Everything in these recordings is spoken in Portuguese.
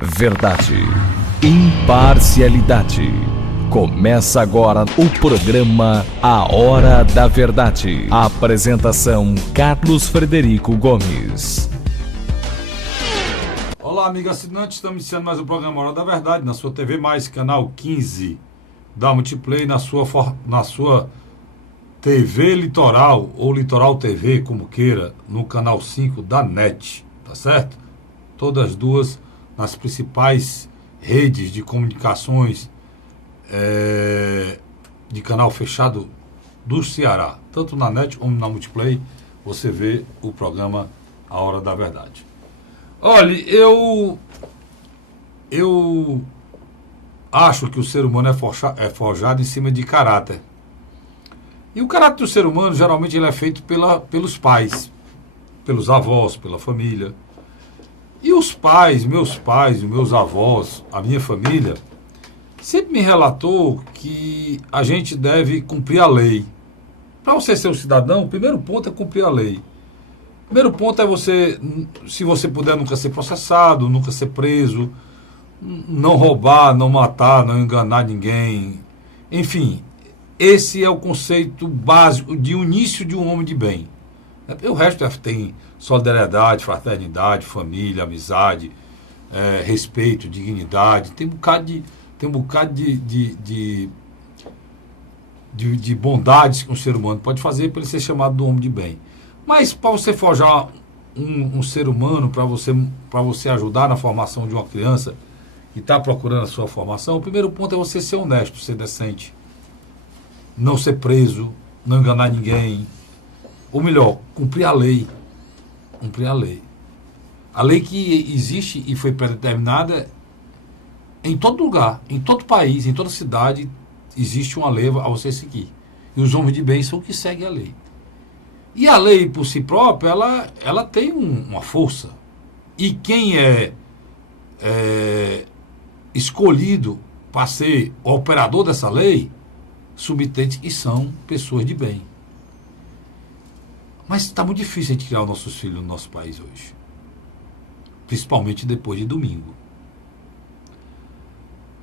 Verdade, imparcialidade. Começa agora o programa A Hora da Verdade. A apresentação Carlos Frederico Gomes. Olá, amigo assinante, estamos iniciando mais um programa A Hora da Verdade na sua TV Mais, canal 15 da Multiplay, na sua TV Litoral ou Litoral TV, como queira, no canal 5 da NET, tá certo? Todas as duas nas principais redes de comunicações de canal fechado do Ceará. Tanto na NET como na Multiplay, você vê o programa A Hora da Verdade. Olha, eu acho que o ser humano é forjado em cima de caráter. E o caráter do ser humano, geralmente, ele é feito pelos pais, pelos avós, pela família. E os meus avós, a minha família, sempre me relatou que a gente deve cumprir a lei. Para você ser um cidadão, o primeiro ponto é cumprir a lei. O primeiro ponto é você, se você puder, nunca ser processado, nunca ser preso, não roubar, não matar, não enganar ninguém. Enfim, esse é o conceito básico de início de um homem de bem. O resto tem solidariedade, fraternidade, família, amizade, respeito, dignidade. Tem um bocado de bondades que um ser humano pode fazer para ele ser chamado de homem de bem. Mas para você forjar um ser humano, para você ajudar na formação de uma criança que está procurando a sua formação, o primeiro ponto é você ser honesto, ser decente, não ser preso, não enganar ninguém. Ou melhor, cumprir a lei. Cumprir a lei. A lei que existe e foi predeterminada em todo lugar, em todo país, em toda cidade, existe uma lei a você seguir. E os homens de bem são os que seguem a lei. E a lei, por si própria, ela tem uma força. E quem é escolhido para ser o operador dessa lei, subtende que são pessoas de bem. Mas está muito difícil a gente criar os nossos filhos no nosso país hoje. Principalmente depois de domingo.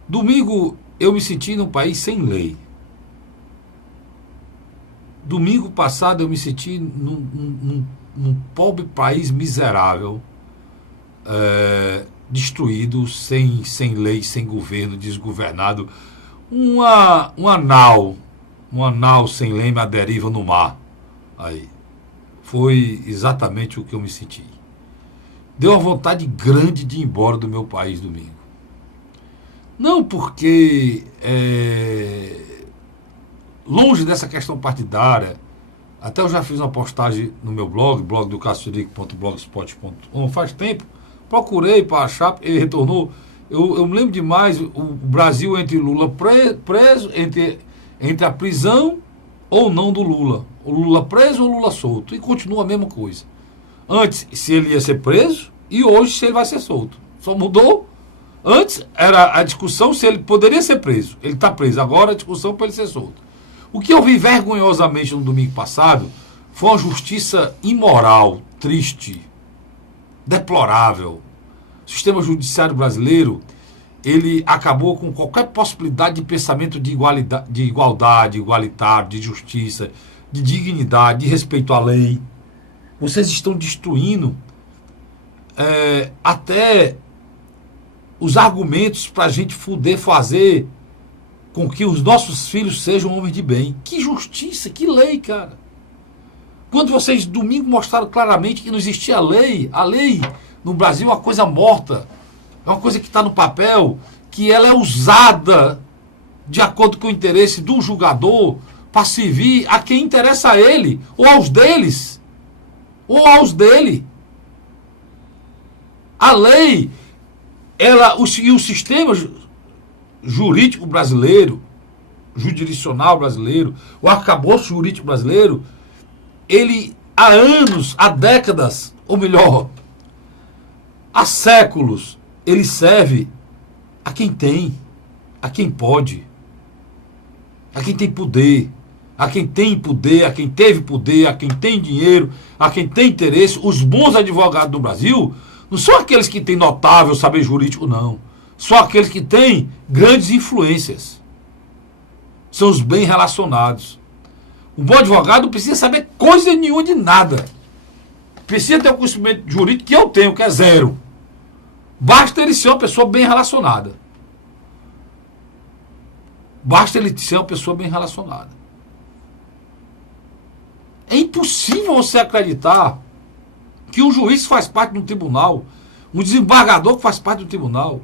Domingo eu me senti num país sem lei. Domingo passado eu me senti num pobre país miserável, destruído, sem lei, sem governo, desgovernado. Uma nau sem leme à deriva no mar. Aí. Foi exatamente o que eu me senti. Deu uma vontade grande de ir embora do meu país domingo. Não porque, longe dessa questão partidária, até eu já fiz uma postagem no meu blog do castrodico.blogspot.com, faz tempo, procurei para achar, ele retornou. Eu me lembro demais, o Brasil entre Lula preso, entre a prisão ou não do Lula. O Lula preso ou o Lula solto. E continua a mesma coisa. Antes, se ele ia ser preso, e hoje, se ele vai ser solto. Só mudou. Antes, era a discussão se ele poderia ser preso. Ele está preso. Agora, a discussão para ele ser solto. O que eu vi vergonhosamente no domingo passado foi uma justiça imoral, triste, deplorável. O sistema judiciário brasileiro, ele acabou com qualquer possibilidade de pensamento de igualdade, igualitário, de justiça, de dignidade, de respeito à lei. Vocês estão destruindo até os argumentos para a gente poder fazer com que os nossos filhos sejam homens de bem. Que justiça, que lei, cara. Quando vocês domingo mostraram claramente que não existia lei, a lei no Brasil é uma coisa morta. É uma coisa que está no papel, que ela é usada de acordo com o interesse do julgador para servir a quem interessa a ele, ou aos deles, ou aos dele. A lei, e o sistema jurídico brasileiro, jurisdicional brasileiro, o arcabouço jurídico brasileiro, ele há anos, há décadas, ou melhor, há séculos, ele serve a quem tem, a quem pode, a quem tem poder, a quem tem poder, a quem teve poder, a quem tem dinheiro, a quem tem interesse. Os bons advogados do Brasil Não são aqueles que têm notável saber jurídico, não. São aqueles que têm grandes influências. São os bem relacionados. Um bom advogado não precisa saber coisa nenhuma de nada. Precisa ter um conhecimento jurídico que eu tenho, que é zero. Basta ele ser uma pessoa bem relacionada. Basta ele ser uma pessoa bem relacionada. É impossível você acreditar que um juiz faz parte de um tribunal, um desembargador que faz parte do tribunal,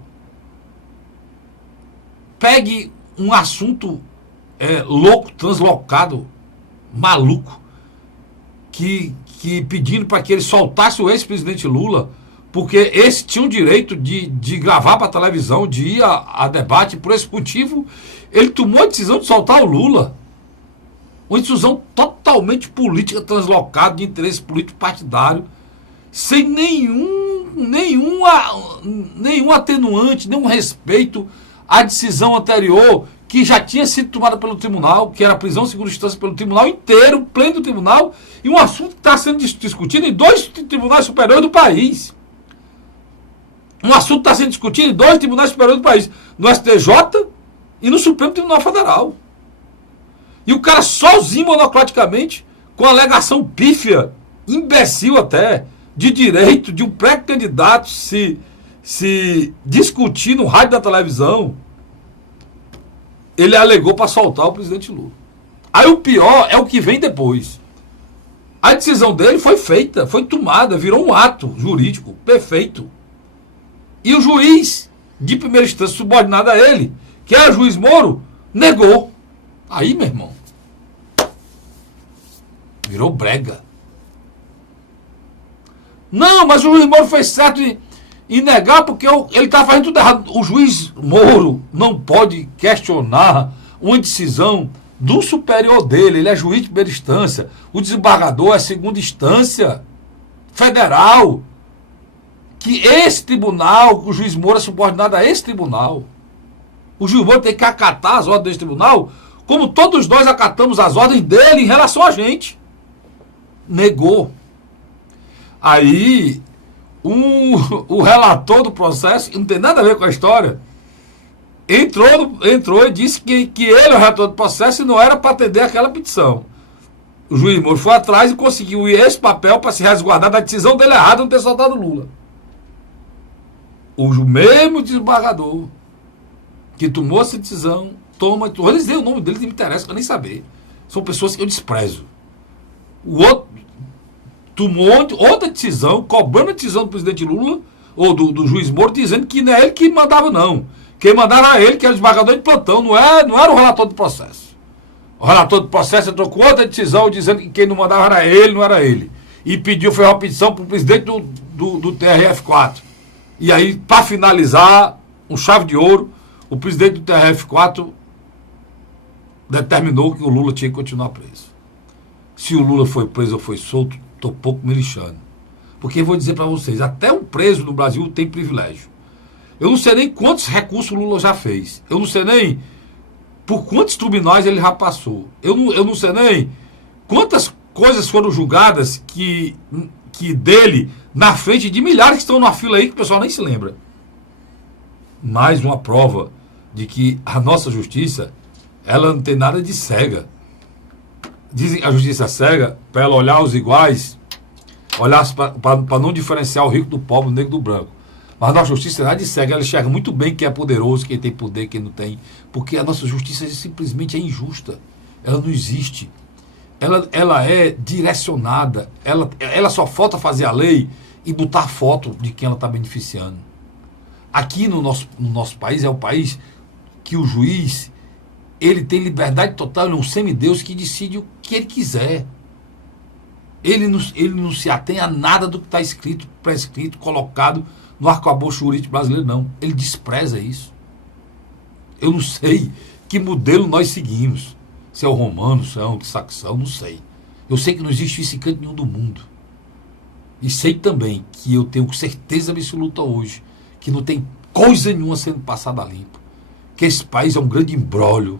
pegue um assunto louco, translocado, maluco, que pedindo para que ele soltasse o ex-presidente Lula, porque esse tinha o direito de gravar para a televisão, de ir a debate. Por esse motivo, ele tomou a decisão de soltar o Lula. Uma decisão totalmente política, translocada, de interesse político partidário, sem nenhum atenuante, nenhum respeito à decisão anterior, que já tinha sido tomada pelo tribunal, que era a prisão em segunda instância pelo tribunal inteiro, pleno do tribunal, e um assunto que está sendo discutido em 2 tribunais superiores do país. Um assunto que está sendo discutido em 2 tribunais superiores do país, no STJ e no Supremo Tribunal Federal. E o cara sozinho, monocraticamente, com a alegação pífia, imbecil até, de direito de um pré-candidato se discutir no rádio da televisão, ele alegou para soltar o presidente Lula. Aí o pior é o que vem depois. A decisão dele foi feita, foi tomada, virou um ato jurídico perfeito. E o juiz de primeira instância subordinado a ele, que era o juiz Moro, negou. Aí, meu irmão, virou brega. Não, mas o juiz Moro fez certo em negar porque ele estava fazendo tudo errado. O juiz Moro não pode questionar uma decisão do superior dele. Ele é juiz de primeira instância. O desembargador é segunda instância federal. Que esse tribunal, o juiz Moro é subordinado a esse tribunal. O juiz Moro tem que acatar as ordens desse tribunal, como todos nós acatamos as ordens dele em relação a gente. Negou. Aí, o relator do processo, que não tem nada a ver com a história, entrou e disse que ele é o relator do processo e não era para atender aquela petição. O juiz Moro foi atrás e conseguiu esse papel para se resguardar da decisão dele errada não ter soltado Lula. O mesmo desembargador que tomou essa decisão, eles dizem o nome dele, não me interessa, eu nem saber. São pessoas que eu desprezo. O outro tomou outra decisão, cobrando a decisão do presidente Lula, ou do juiz Moro, dizendo que não é ele que mandava, não. Quem mandava era ele, que era o desembargador de plantão, não era o relator do processo. O relator do processo entrou com outra decisão, dizendo que quem não mandava era ele, não era ele. E foi uma petição para o presidente do TRF4. E aí, para finalizar, um chave de ouro, o presidente do TRF4 determinou que o Lula tinha que continuar preso. Se o Lula foi preso ou foi solto, estou pouco me lixando. Porque eu vou dizer para vocês, até um preso no Brasil tem privilégio. Eu não sei nem quantos recursos o Lula já fez. Eu não sei nem por quantos tribunais ele já passou. Eu não sei nem quantas coisas foram julgadas que dele, na frente de milhares que estão numa fila aí que o pessoal nem se lembra. Mais uma prova de que a nossa justiça, ela não tem nada de cega. Dizem a justiça cega para ela olhar os iguais, olhar para não diferenciar o rico do pobre, o negro do branco. Mas a nossa justiça não é de cega, ela enxerga muito bem quem é poderoso, quem tem poder, quem não tem. Porque a nossa justiça simplesmente é injusta. Ela não existe. Ela é direcionada. Ela só falta fazer a lei e botar foto de quem ela está beneficiando. Aqui no nosso país, é o país que o juiz, ele tem liberdade total, ele é um semideus que decide o que ele quiser. Ele não se atém a nada do que está escrito, prescrito, colocado no arcabouço jurídico brasileiro, não. Ele despreza isso. Eu não sei que modelo nós seguimos. Se é o romano, se é o saxão, não sei. Eu sei que não existe isso em canto nenhum do mundo. E sei também que eu tenho certeza absoluta hoje que não tem coisa nenhuma sendo passada a limpo. Que esse país é um grande imbróglio,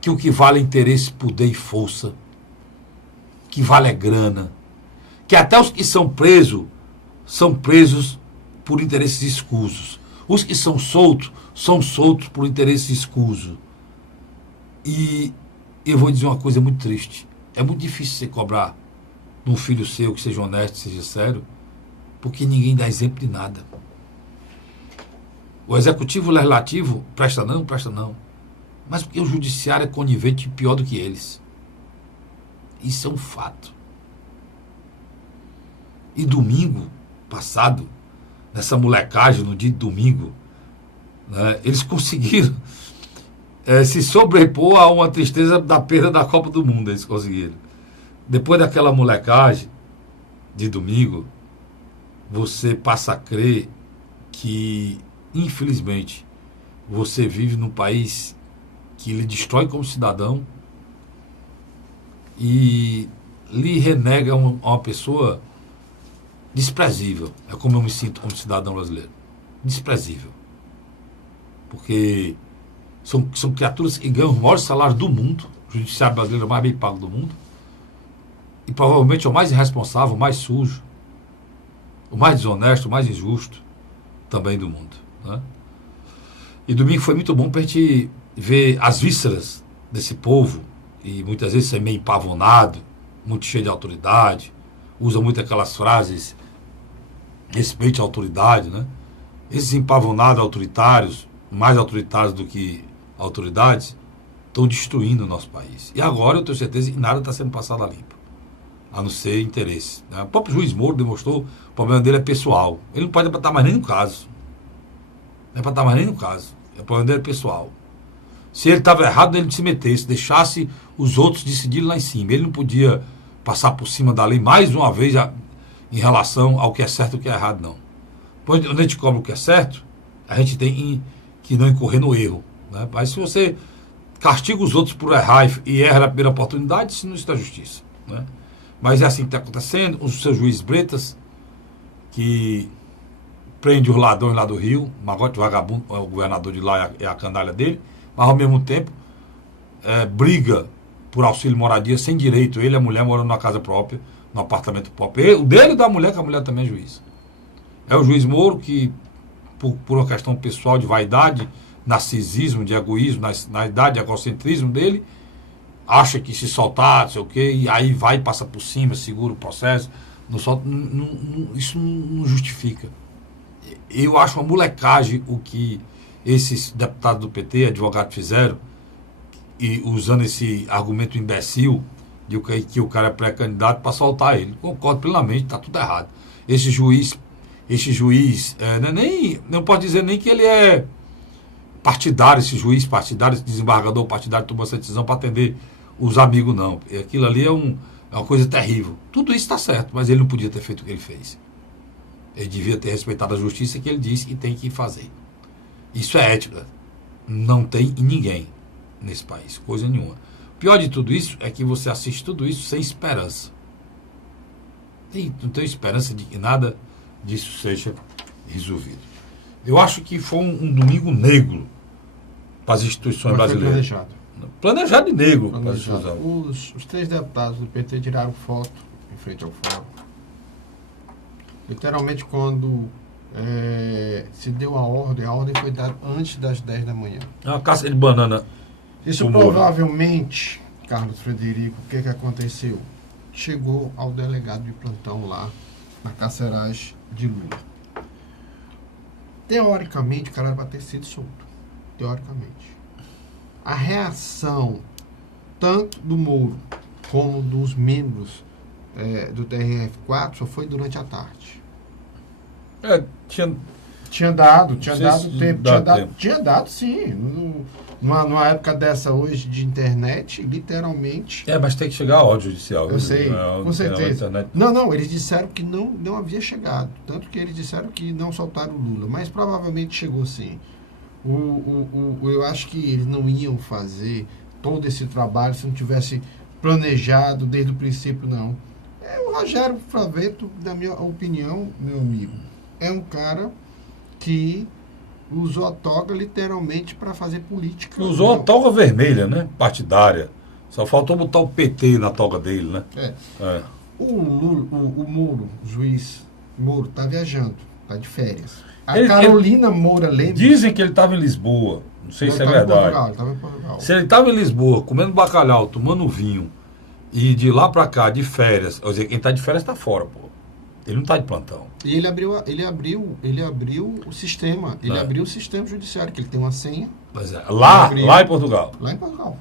que o que vale é interesse, poder e força, que vale é grana, que até os que são presos por interesses escusos. Os que são soltos por interesses escusos. E eu vou dizer uma coisa muito triste. É muito difícil você cobrar de um filho seu que seja honesto, seja sério, porque ninguém dá exemplo de nada. O executivo e o legislativo presta não. Mas porque o judiciário é conivente pior do que eles. Isso é um fato. E domingo passado, nessa molecagem, no dia de domingo, né, eles conseguiram se sobrepor a uma tristeza da perda da Copa do Mundo. Eles conseguiram. Depois daquela molecagem de domingo, você passa a crer que, infelizmente, você vive num país que lhe destrói como cidadão e lhe renega uma pessoa desprezível. É como eu me sinto como cidadão brasileiro. Desprezível. Porque são criaturas que ganham os maiores salários do mundo. O judiciário brasileiro é o mais bem pago do mundo. E provavelmente é o mais irresponsável, o mais sujo, o mais desonesto, o mais injusto também do mundo. Né? E domingo foi muito bom para a gente ver as vísceras desse povo, e muitas vezes é meio empavonado, muito cheio de autoridade, usa muito aquelas frases, respeite a autoridade, né? Esses empavonados autoritários, mais autoritários do que autoridades, estão destruindo o nosso país. E agora eu tenho certeza que nada está sendo passado a limpo, a não ser interesse. Né? O próprio juiz Moro demonstrou que o problema dele é pessoal. Ele não pode estar mais nem no caso. Não é para estar mais nem no caso. O problema dele é pessoal. Se ele estava errado, ele não se metesse, deixasse os outros decidirem lá em cima. Ele não podia passar por cima da lei mais uma vez em relação ao que é certo e o que é errado, não. Quando a gente cobra o que é certo, a gente tem que não incorrer no erro. Né? Mas se você castiga os outros por errar e erra na primeira oportunidade, isso não está justiça. Né? Mas é assim que está acontecendo. O seu juiz Bretas, que prende os ladrões lá do Rio, Magote Vagabundo, o governador de lá é a canalha dele, mas ao mesmo tempo briga por auxílio moradia sem direito, ele e a mulher morando numa casa própria, num apartamento próprio. O dele e da mulher, que a mulher também é juiz. É o juiz Moro que, por uma questão pessoal de vaidade, narcisismo, de egoísmo, na idade, de egocentrismo dele, acha que se soltar, não sei o quê, e aí vai e passa por cima, segura o processo, não solta, isso não justifica. Eu acho uma molecagem o que esses deputados do PT, advogados, fizeram, e usando esse argumento imbecil de que o cara é pré-candidato para soltar ele. Concordo plenamente, está tudo errado. Esse juiz não pode dizer nem que ele é partidário, esse juiz partidário, esse desembargador partidário tomou essa decisão para atender os amigos, não. Aquilo ali é uma coisa terrível. Tudo isso está certo, mas ele não podia ter feito o que ele fez. Ele devia ter respeitado a justiça que ele disse que tem que fazer. Isso é ética. Não tem em ninguém nesse país, coisa nenhuma. O pior de tudo isso é que você assiste tudo isso sem esperança. Não tem esperança de que nada disso seja resolvido. Eu acho que foi um domingo negro para as instituições brasileiras. Planejado e negro. Planejado. Os 3 deputados do PT tiraram foto em frente ao fórum. Literalmente, quando se deu a ordem foi dada antes das 10 da manhã. É uma casca de banana. Isso provavelmente, Carlos Frederico, o que aconteceu? Chegou ao delegado de plantão lá, na carceragem de Lula. Teoricamente, o cara era para ter sido solto. Teoricamente. A reação, tanto do Moro como dos membros do TRF4, só foi durante a tarde. Tinha dado tempo. Tinha dado, sim. Numa época dessa hoje de internet, literalmente... mas tem que chegar a ordem judicial. Eu sei, com certeza. Não, eles disseram que não havia chegado. Tanto que eles disseram que não soltaram o Lula. Mas provavelmente chegou sim. Eu acho que eles não iam fazer todo esse trabalho se não tivesse planejado desde o princípio, não. O Rogério Fravetto, na minha opinião, meu amigo, é um cara que usou a toga literalmente para fazer política. Usou a toga vermelha, né? Partidária. Só faltou botar o PT na toga dele, né? O Moro, o juiz Moro, está viajando. Está de férias. A Carolina Moura Lemos... Dizem que ele estava em Lisboa. Não sei se é verdade. Ele estava em Portugal. Se ele estava em Lisboa, comendo bacalhau, tomando vinho, e de lá para cá, de férias, quer dizer, quem está de férias está fora, pô. Ele não está de plantão. E ele abriu o sistema. Ele abriu o sistema judiciário, que ele tem uma senha. Pois é. Lá em Portugal. Lá em Portugal.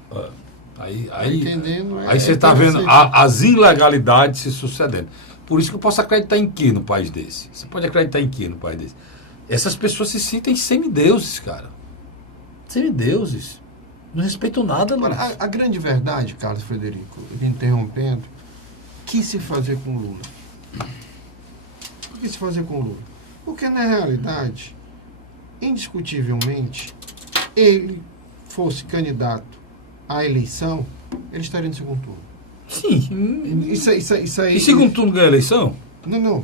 Aí você está vendo as ilegalidades se sucedendo. Por isso que eu posso acreditar em quê no país desse? Você pode acreditar em quê no país desse? Essas pessoas se sentem semideuses, cara. Semideuses. Não respeitam nada, não. A grande verdade, Carlos Frederico, me interrompendo, que se fazer com Lula? Por que se fazer com Lula? Porque, na realidade, indiscutivelmente, ele fosse candidato à eleição, ele estaria no segundo turno. Sim. Isso aí. E segundo turno ganha a eleição? Não.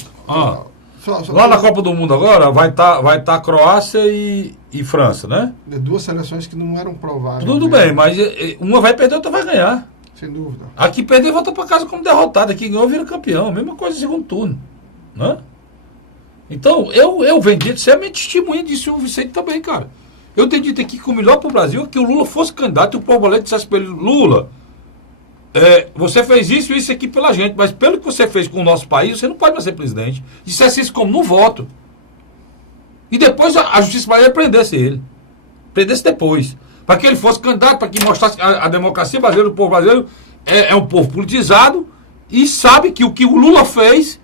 Lá na Copa do Mundo agora vai tá Croácia e França, né? Duas seleções que não eram prováveis. Tudo bem, mas uma vai perder, outra vai ganhar. Sem dúvida. Aqui perder, volta para casa como derrotado. Aqui ganhou, vira campeão. Mesma coisa no segundo turno. Né? Então, eu vendi, você é minha testemunha disso, o Vicente também, cara. Eu tenho dito aqui que o melhor para o Brasil é que o Lula fosse candidato e o povo brasileiro dissesse para ele: Lula, você fez isso aqui pela gente, mas pelo que você fez com o nosso país, você não pode mais ser presidente. Dissesse isso como no voto. E depois a justiça brasileira prendesse ele. Prendesse depois. Para que ele fosse candidato, para que mostrasse a democracia brasileira, o povo brasileiro é um povo politizado e sabe que o que o Lula fez,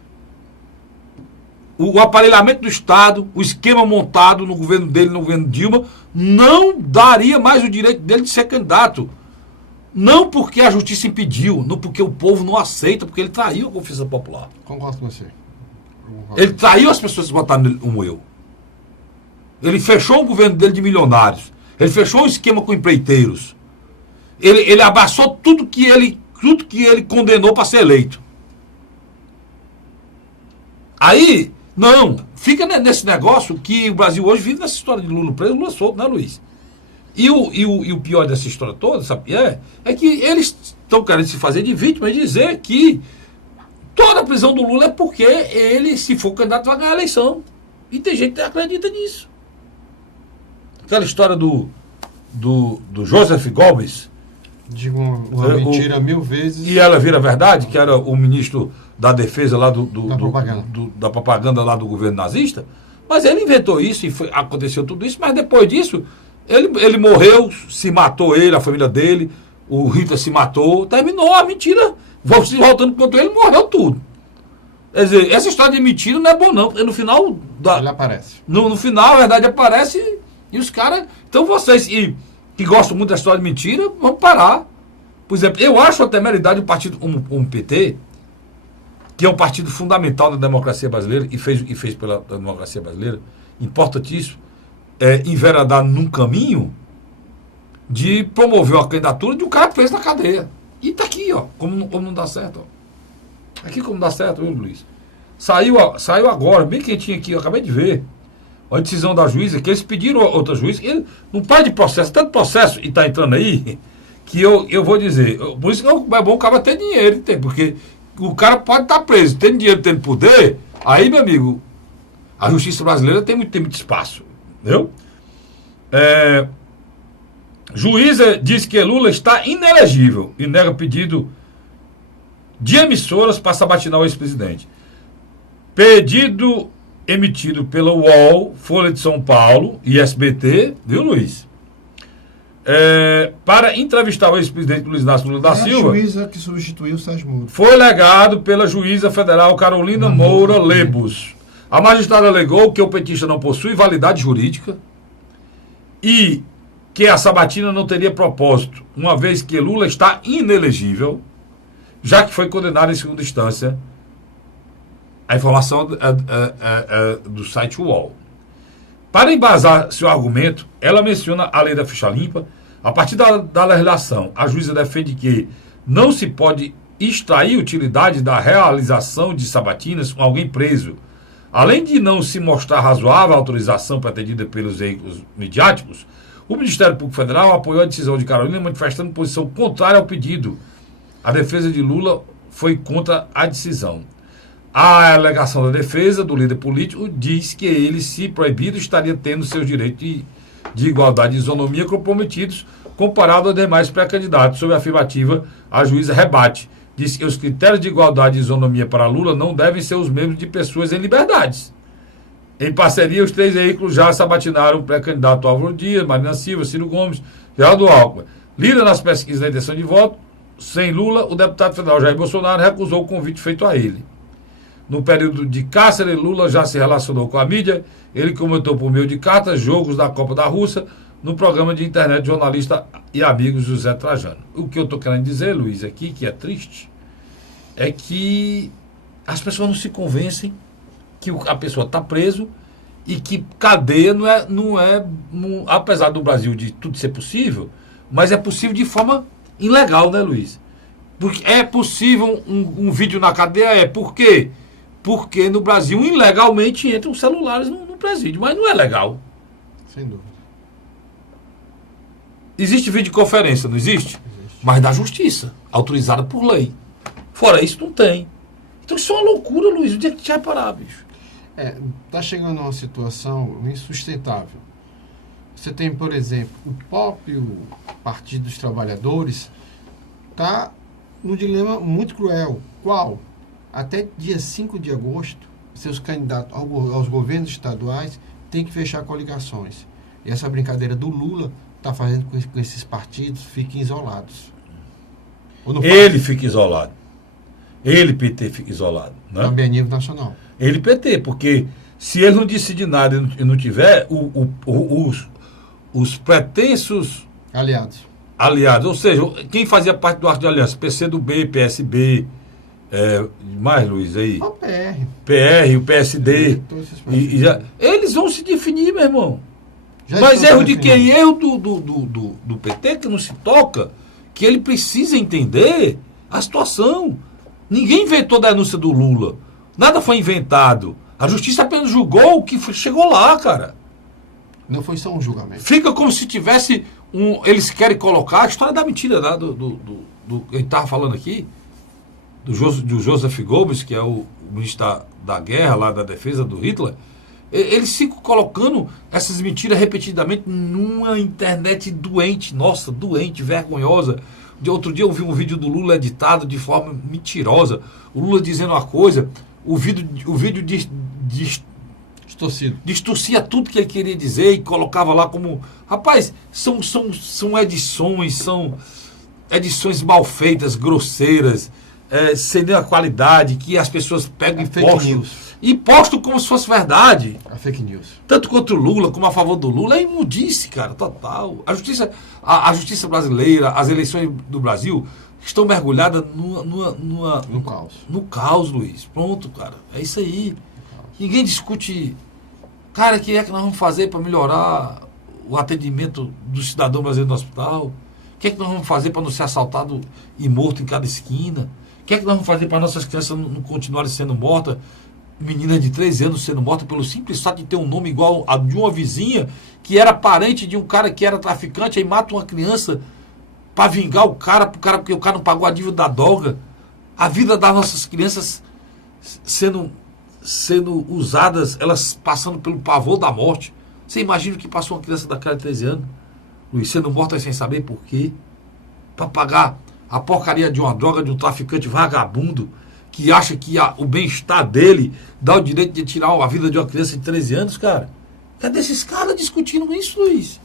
o aparelhamento do Estado, o esquema montado no governo dele, no governo Dilma, não daria mais o direito dele de ser candidato. Não porque a justiça impediu, não porque o povo não aceita, porque ele traiu a confiança popular. Concordo com você. Ele traiu as pessoas que votaram nele, como eu. Ele fechou o governo dele de milionários. Ele fechou um esquema com empreiteiros. Ele abraçou tudo que ele condenou para ser eleito. Aí, não, fica nesse negócio que o Brasil hoje vive nessa história de Lula preso, Lula solto, né, Luiz? E o pior dessa história toda, sabe, é que eles estão querendo se fazer de vítima e dizer que toda a prisão do Lula é porque ele, se for candidato, vai ganhar a eleição. E tem gente que acredita nisso. Aquela história do Joseph Goebbels. Digo uma mentira 1000 vezes. E ela vira verdade, que era o ministro da defesa lá da propaganda lá do governo nazista. Mas ele inventou isso e aconteceu tudo isso, mas depois disso, ele morreu, se matou ele, a família dele, o Hitler se matou, terminou a mentira. Voltando contra ele, morreu tudo. Quer dizer, essa história de mentira não é bom não, porque no final... Ele aparece. No final, a verdade aparece e os caras... Então vocês que gostam muito da história de mentira, vão parar. Por exemplo, eu acho a temeridade do partido, um PT, que é um partido fundamental da democracia brasileira e fez pela democracia brasileira, importantíssimo, enveredar num caminho de promover uma candidatura de um cara que fez na cadeia. E está aqui, ó, como não dá certo. Ó. Aqui como dá certo, viu, Luiz? Saiu agora, bem quentinho aqui, eu acabei de ver. A decisão da juíza, que eles pediram a outra juíza, ele não para de processo, tanto processo, e está entrando aí, que eu vou dizer, por isso que é bom o cara ter dinheiro, porque o cara pode estar preso, tendo dinheiro, tendo poder, aí, meu amigo, a justiça brasileira tem muito espaço, entendeu? Juíza diz que Lula está inelegível e nega pedido de emissoras para sabatinar o ex-presidente. Pedido emitido pela UOL, Folha de São Paulo e SBT, viu, Luiz? Para entrevistar o ex-presidente Luiz Inácio Lula da Silva. A juíza que substituiu o Sérgio Moro. Foi legado pela juíza federal Carolina Moura Lemos. A magistrada alegou que o petista não possui validade jurídica e que a sabatina não teria propósito, uma vez que Lula está inelegível, já que foi condenado em segunda instância. A informação do site UOL. Para embasar seu argumento, ela menciona a lei da ficha limpa. A partir da legislação, a juíza defende que não se pode extrair utilidade da realização de sabatinas com alguém preso. Além de não se mostrar razoável a autorização pretendida pelos veículos midiáticos, o Ministério Público Federal apoiou a decisão de Carolina, manifestando posição contrária ao pedido. A defesa de Lula foi contra a decisão. A alegação da defesa do líder político diz que ele, se proibido, estaria tendo seus direitos de igualdade e isonomia comprometidos comparado aos demais pré-candidatos. Sob a afirmativa, a juíza rebate. Diz que os critérios de igualdade e isonomia para Lula não devem ser os mesmos de pessoas em liberdades. Em parceria, os 3 veículos já sabatinaram o pré-candidato Álvaro Dias, Marina Silva, Ciro Gomes, Geraldo Alckmin. Líder nas pesquisas da intenção de voto, sem Lula, o deputado federal Jair Bolsonaro recusou o convite feito a ele. No período de Cáceres, Lula já se relacionou com a mídia. Ele comentou por meio de cartas jogos da Copa da Rússia no programa de internet jornalista e amigo José Trajano. O que eu estou querendo dizer, Luiz, aqui, que é triste, é que as pessoas não se convencem que a pessoa está preso e que cadeia apesar do Brasil de tudo ser possível, mas é possível de forma ilegal, né, Luiz? Porque é possível um vídeo na cadeia, por quê? Porque no Brasil, ilegalmente, entram celulares no presídio, mas não é legal. Sem dúvida. Existe videoconferência, não existe? Mas da justiça, autorizada por lei. Fora isso, não tem. Então isso é uma loucura, Luiz. Onde é que a gente vai parar, bicho? Está chegando a uma situação insustentável. Você tem, por exemplo, o próprio Partido dos Trabalhadores está num dilema muito cruel. Qual? Até dia 5 de agosto, seus candidatos aos governos estaduais têm que fechar coligações. E essa brincadeira do Lula está fazendo com que esses partidos fiquem isolados. Ele fica isolado. Ele, PT, fica isolado. Né? Também a nível nacional. Ele, PT, porque se ele não decidir nada e não tiver, os pretensos aliados, ou seja, quem fazia parte do arco de aliança, PCdoB, PSB, mais, Luiz, aí? O PR, o PSD. Eles vão se definir, meu irmão. Mas erro de quem? Erro do PT, que não se toca, que ele precisa entender a situação. Ninguém inventou a denúncia do Lula. Nada foi inventado. A justiça apenas julgou o que chegou lá, cara. Não foi só um julgamento. Fica como se tivesse eles querem colocar a história da mentira, né, do que a gente estava falando aqui, do Joseph Goebbels, que é o ministro da guerra, lá da defesa do Hitler. Eles ficam colocando essas mentiras repetidamente numa internet doente, nossa, doente, vergonhosa. De outro dia eu vi um vídeo do Lula editado de forma mentirosa. O Lula dizendo uma coisa, o vídeo distorcia tudo que ele queria dizer e colocava lá como... Rapaz, são edições mal feitas, grosseiras, sem nenhuma qualidade, que as pessoas pegam e postam como se fosse verdade. A fake news. Tanto contra o Lula como a favor do Lula. É imundice, cara, total. A justiça brasileira, as eleições do Brasil estão mergulhadas no caos. No caos, Luiz. Pronto, cara. É isso aí. Ninguém discute. Cara, o que é que nós vamos fazer para melhorar o atendimento do cidadão brasileiro no hospital? O que é que nós vamos fazer para não ser assaltado e morto em cada esquina? O que é que nós vamos fazer para nossas crianças não continuarem sendo mortas? Menina de 13 anos sendo morta pelo simples fato de ter um nome igual a de uma vizinha que era parente de um cara que era traficante, aí mata uma criança para vingar o cara, porque o cara não pagou a dívida da droga. A vida das nossas crianças sendo usadas, elas passando pelo pavor da morte. Você imagina o que passou uma criança daquela de 13 anos, Luiz, sendo morta sem saber por quê? Para pagar a porcaria de uma droga de um traficante vagabundo que acha que o bem-estar dele dá o direito de tirar a vida de uma criança de 13 anos, cara. Cadê esses caras discutindo isso, Luiz?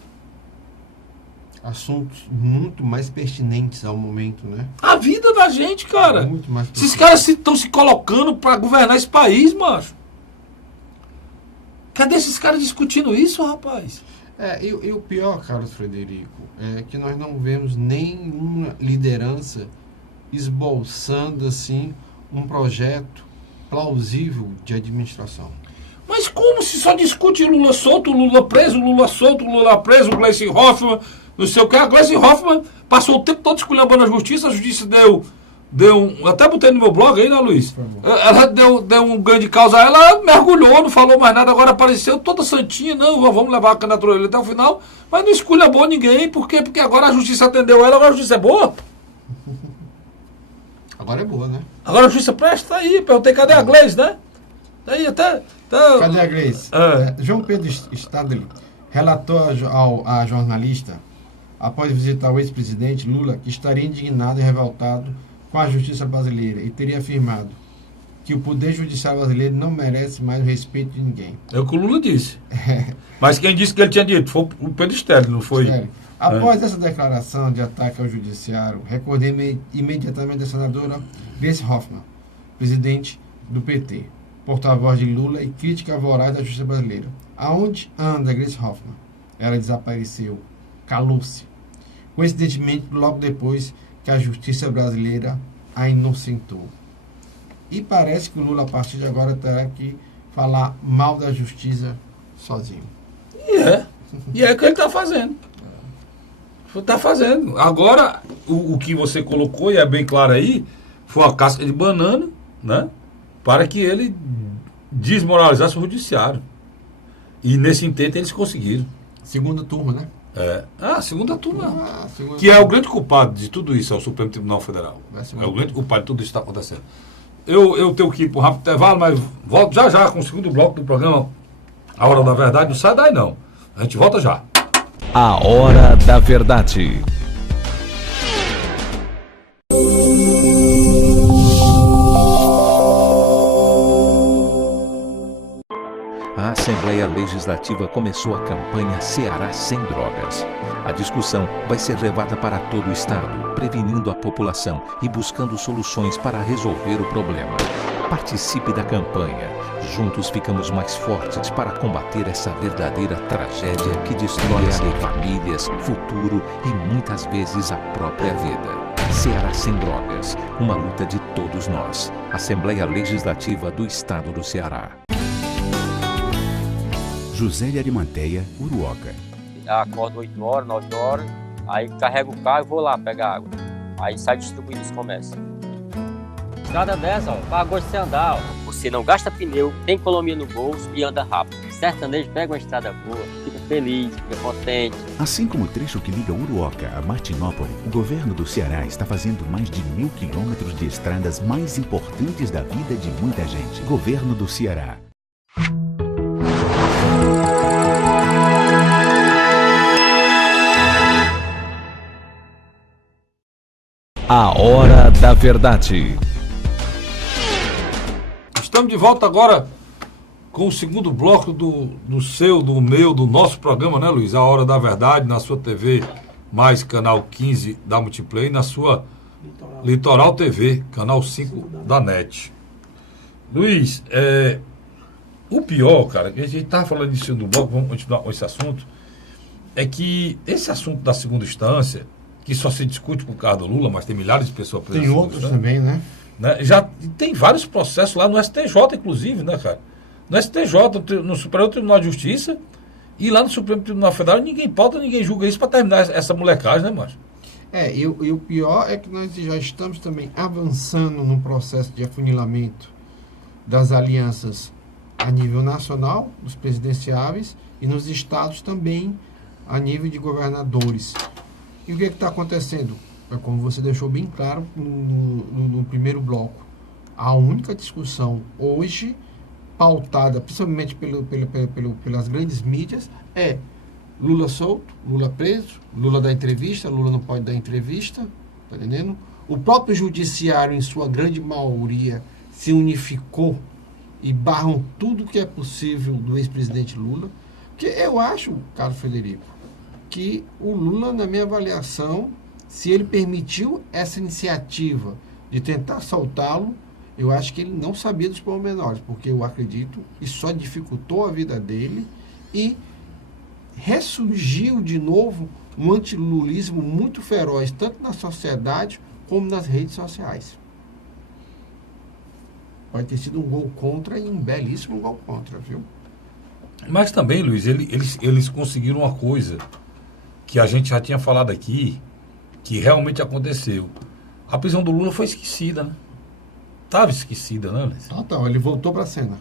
Assuntos muito mais pertinentes ao momento, né? A vida da gente, cara. Muito mais esses caras estão se colocando para governar esse país, macho. Cadê esses caras discutindo isso, rapaz? E o pior, Carlos Frederico, é que nós não vemos nenhuma liderança esboçando, assim, um projeto plausível de administração. Mas como se só discute Lula solto, Lula preso, Lula solto, Lula preso, Gleisi Hoffmann, não sei o que. A Gleisi Hoffmann passou o tempo todo esculhambando a justiça deu até botei no meu blog aí, né, Luiz? Ela deu um ganho de causa, ela mergulhou, não falou mais nada, agora apareceu toda santinha, não, vamos levar a candidatura dele até o final, mas não esculhambou ninguém, por quê? Porque agora a justiça atendeu ela, agora a justiça é boa. Agora é boa, né? Agora a justiça presta, tá aí. Perguntei, cadê a Gleice, né? Tá aí até... Cadê a Gleice? João Pedro Stadler relatou à jornalista, após visitar o ex-presidente Lula, que estaria indignado e revoltado com a justiça brasileira e teria afirmado que o poder judiciário brasileiro não merece mais o respeito de ninguém. É o que o Lula disse. Mas quem disse que ele tinha dito foi o Pedro Stadler, não foi? Stadler. Após essa declaração de ataque ao judiciário, recordei imediatamente a senadora Gleice Hoffmann, presidente do PT, porta-voz de Lula e crítica voraz da justiça brasileira. Aonde anda Gleice Hoffmann? Ela desapareceu, calou-se. Coincidentemente, logo depois que a justiça brasileira a inocentou. E parece que o Lula, a partir de agora, terá que falar mal da justiça sozinho. E é o que ele está fazendo. Está fazendo. Agora, o que você colocou, e é bem claro aí, foi a casca de banana, né? Para que ele desmoralizasse o judiciário. E nesse intento eles conseguiram. Segunda turma, né? Segunda turma. Que é o grande culpado de tudo isso, é o Supremo Tribunal Federal. É o grande culpado de tudo isso que está acontecendo. Eu tenho que ir para um rápido intervalo, mas volto já com o segundo bloco do programa A Hora da Verdade. Não sai daí, não. A gente volta já. A Hora da Verdade. A Assembleia Legislativa começou a campanha Ceará Sem Drogas. A discussão vai ser levada para todo o estado, prevenindo a população e buscando soluções para resolver o problema. Participe da campanha. Juntos ficamos mais fortes para combater essa verdadeira tragédia que destrói famílias, futuro e muitas vezes a própria vida. Ceará Sem Drogas, uma luta de todos nós. Assembleia Legislativa do Estado do Ceará. José de Arimanteia, Uruoca. Acordo 8 horas, 9 horas, aí carrego o carro e vou lá pegar água. Aí sai distribuindo os comércios. Estrada dessa, pagou de você andar. Você não gasta pneu, tem economia no bolso e anda rápido. Sertanejo pega uma estrada boa, fica feliz, fica contente. Assim como o trecho que liga Uruoca a Martinópole, o governo do Ceará está fazendo mais de 1.000 quilômetros de estradas mais importantes da vida de muita gente. Governo do Ceará. A Hora da Verdade. Estamos de volta agora com o segundo bloco do nosso programa, né, Luiz? A Hora da Verdade, na sua TV, mais canal 15 da Multiplay, na sua Litoral TV, canal 5 da NET. Luiz, o pior, cara, que a gente estava falando disso no bloco, vamos continuar com esse assunto, é que esse assunto da segunda instância, que só se discute por causa do Lula, mas tem milhares de pessoas presas. Tem outros também, né? Já tem vários processos lá no STJ, inclusive, né, cara? No STJ, no Superior Tribunal de Justiça e lá no Supremo Tribunal Federal, ninguém pauta, ninguém julga isso para terminar essa molecagem, né, Márcio? E o pior é que nós já estamos também avançando num processo de afunilamento das alianças a nível nacional, dos presidenciáveis, e nos estados também a nível de governadores. E o que está acontecendo? É como você deixou bem claro no primeiro bloco. A única discussão hoje, pautada principalmente pelas grandes mídias, é Lula solto, Lula preso, Lula dá entrevista, Lula não pode dar entrevista, tá entendendo? O próprio judiciário, em sua grande maioria, se unificou e barram tudo que é possível do ex-presidente Lula. Porque eu acho, Carlos Frederico, que o Lula, na minha avaliação, se ele permitiu essa iniciativa de tentar soltá-lo, eu acho que ele não sabia dos pormenores, porque eu acredito que só dificultou a vida dele e ressurgiu de novo um antilulismo muito feroz, tanto na sociedade como nas redes sociais. Pode ter sido um gol contra e um belíssimo gol contra, viu? Mas também, Luiz, eles conseguiram uma coisa que a gente já tinha falado aqui, que realmente aconteceu. A prisão do Lula foi esquecida, né? Estava esquecida, né, Luiz? Então, ele voltou para a cena.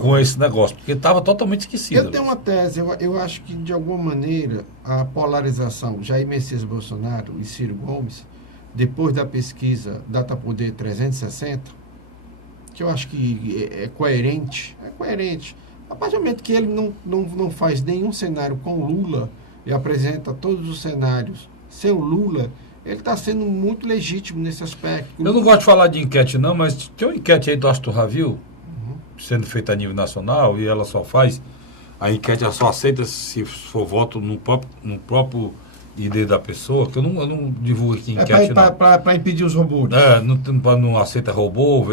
Com esse negócio, porque estava totalmente esquecido. Eu tenho uma tese, eu acho que, de alguma maneira, a polarização Jair Messias Bolsonaro e Ciro Gomes depois da pesquisa Datapoder 360, que eu acho que é coerente, a partir do momento que ele não faz nenhum cenário com Lula e apresenta todos os cenários sem o Lula, ele está sendo muito legítimo nesse aspecto. Eu não gosto de falar de enquete não, mas tem uma enquete aí do Astor Ravil, sendo feita a nível nacional, e ela só faz, a enquete ela só aceita se for voto no próprio ID da pessoa, que eu não divulgo aqui enquete para impedir os robôs. Não aceita robô,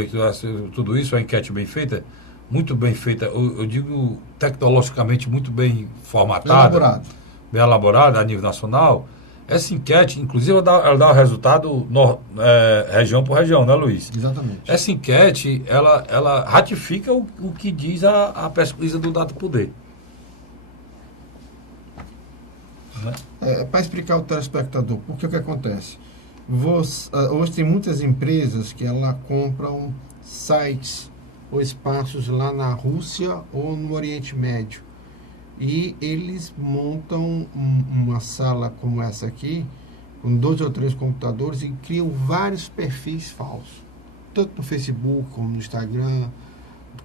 tudo isso, é uma enquete bem feita, muito bem feita, eu digo tecnologicamente muito bem formatada, bem elaborada a nível nacional. Essa enquete, inclusive, ela dá o resultado região por região, né, Luiz? Exatamente. Essa enquete, ela ratifica o que diz a pesquisa do Datapoder. Para explicar ao telespectador, porque o que acontece? Hoje tem muitas empresas que ela compram sites ou espaços lá na Rússia ou no Oriente Médio. E eles montam uma sala como essa aqui, com 2 ou 3 computadores, e criam vários perfis falsos. Tanto no Facebook, como no Instagram,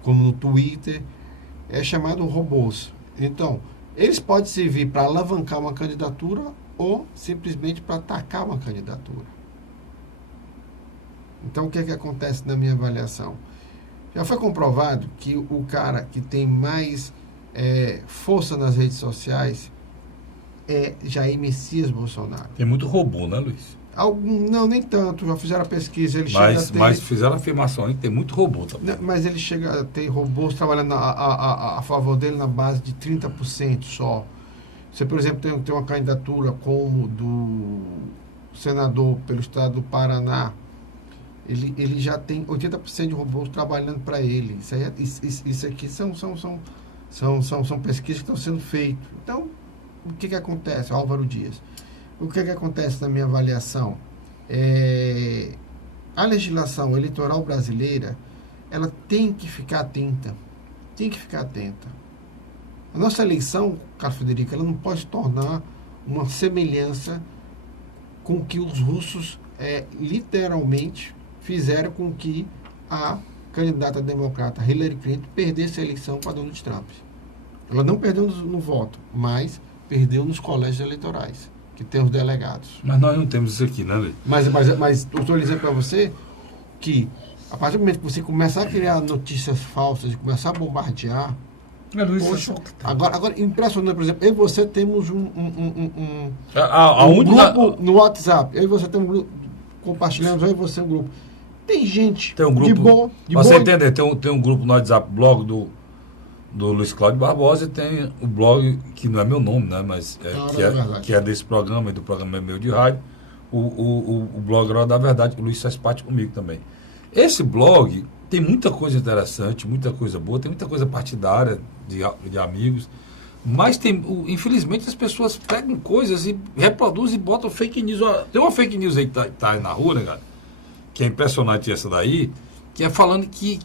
como no Twitter. É chamado robôs. Então, eles podem servir para alavancar uma candidatura ou simplesmente para atacar uma candidatura. Então, o que acontece na minha avaliação? Já foi comprovado que o cara que tem mais força nas redes sociais é Jair Messias Bolsonaro. Tem muito robô, né, Luiz? Não, nem tanto. Já fizeram a pesquisa. Mas fizeram a afirmação aí que tem muito robô também. Mas ele chega a ter robôs trabalhando a favor dele na base de 30% só. Você, por exemplo, tem uma candidatura como do senador pelo estado do Paraná, ele já tem 80% de robôs trabalhando para ele. Isso aqui são pesquisas que estão sendo feitas. Então, o que acontece, Álvaro Dias? O que acontece na minha avaliação? A legislação eleitoral brasileira, ela tem que ficar atenta. Tem que ficar atenta. A nossa eleição, Carlos Frederico, ela não pode se tornar uma semelhança com o que os russos literalmente fizeram com que a candidata democrata Hillary Clinton perdesse a eleição para Donald Trump. Ela não perdeu no voto, mas perdeu nos colégios eleitorais, que tem os delegados. Mas nós não temos isso aqui, né, Luiz? Mas eu estou dizendo para você que, a partir do momento que você começar a criar notícias falsas e começar a bombardear, poxa, agora, impressionante, por exemplo, eu e você temos um grupo no WhatsApp, eu e você temos um grupo, compartilhando, eu e você um grupo. Tem gente tem um grupo, você entender, tem um grupo no WhatsApp, blog do Luiz Cláudio Barbosa, e tem o blog, que não é meu nome, né, mas que é desse programa, e do programa meu de rádio, o blog Hora da Verdade, que o Luiz faz parte comigo também. Esse blog tem muita coisa interessante, muita coisa boa, tem muita coisa partidária de amigos, mas infelizmente as pessoas pegam coisas e reproduzem e botam fake news. Tem uma fake news aí que tá aí na rua, né, cara? Que é impressionante essa daí, que é falando que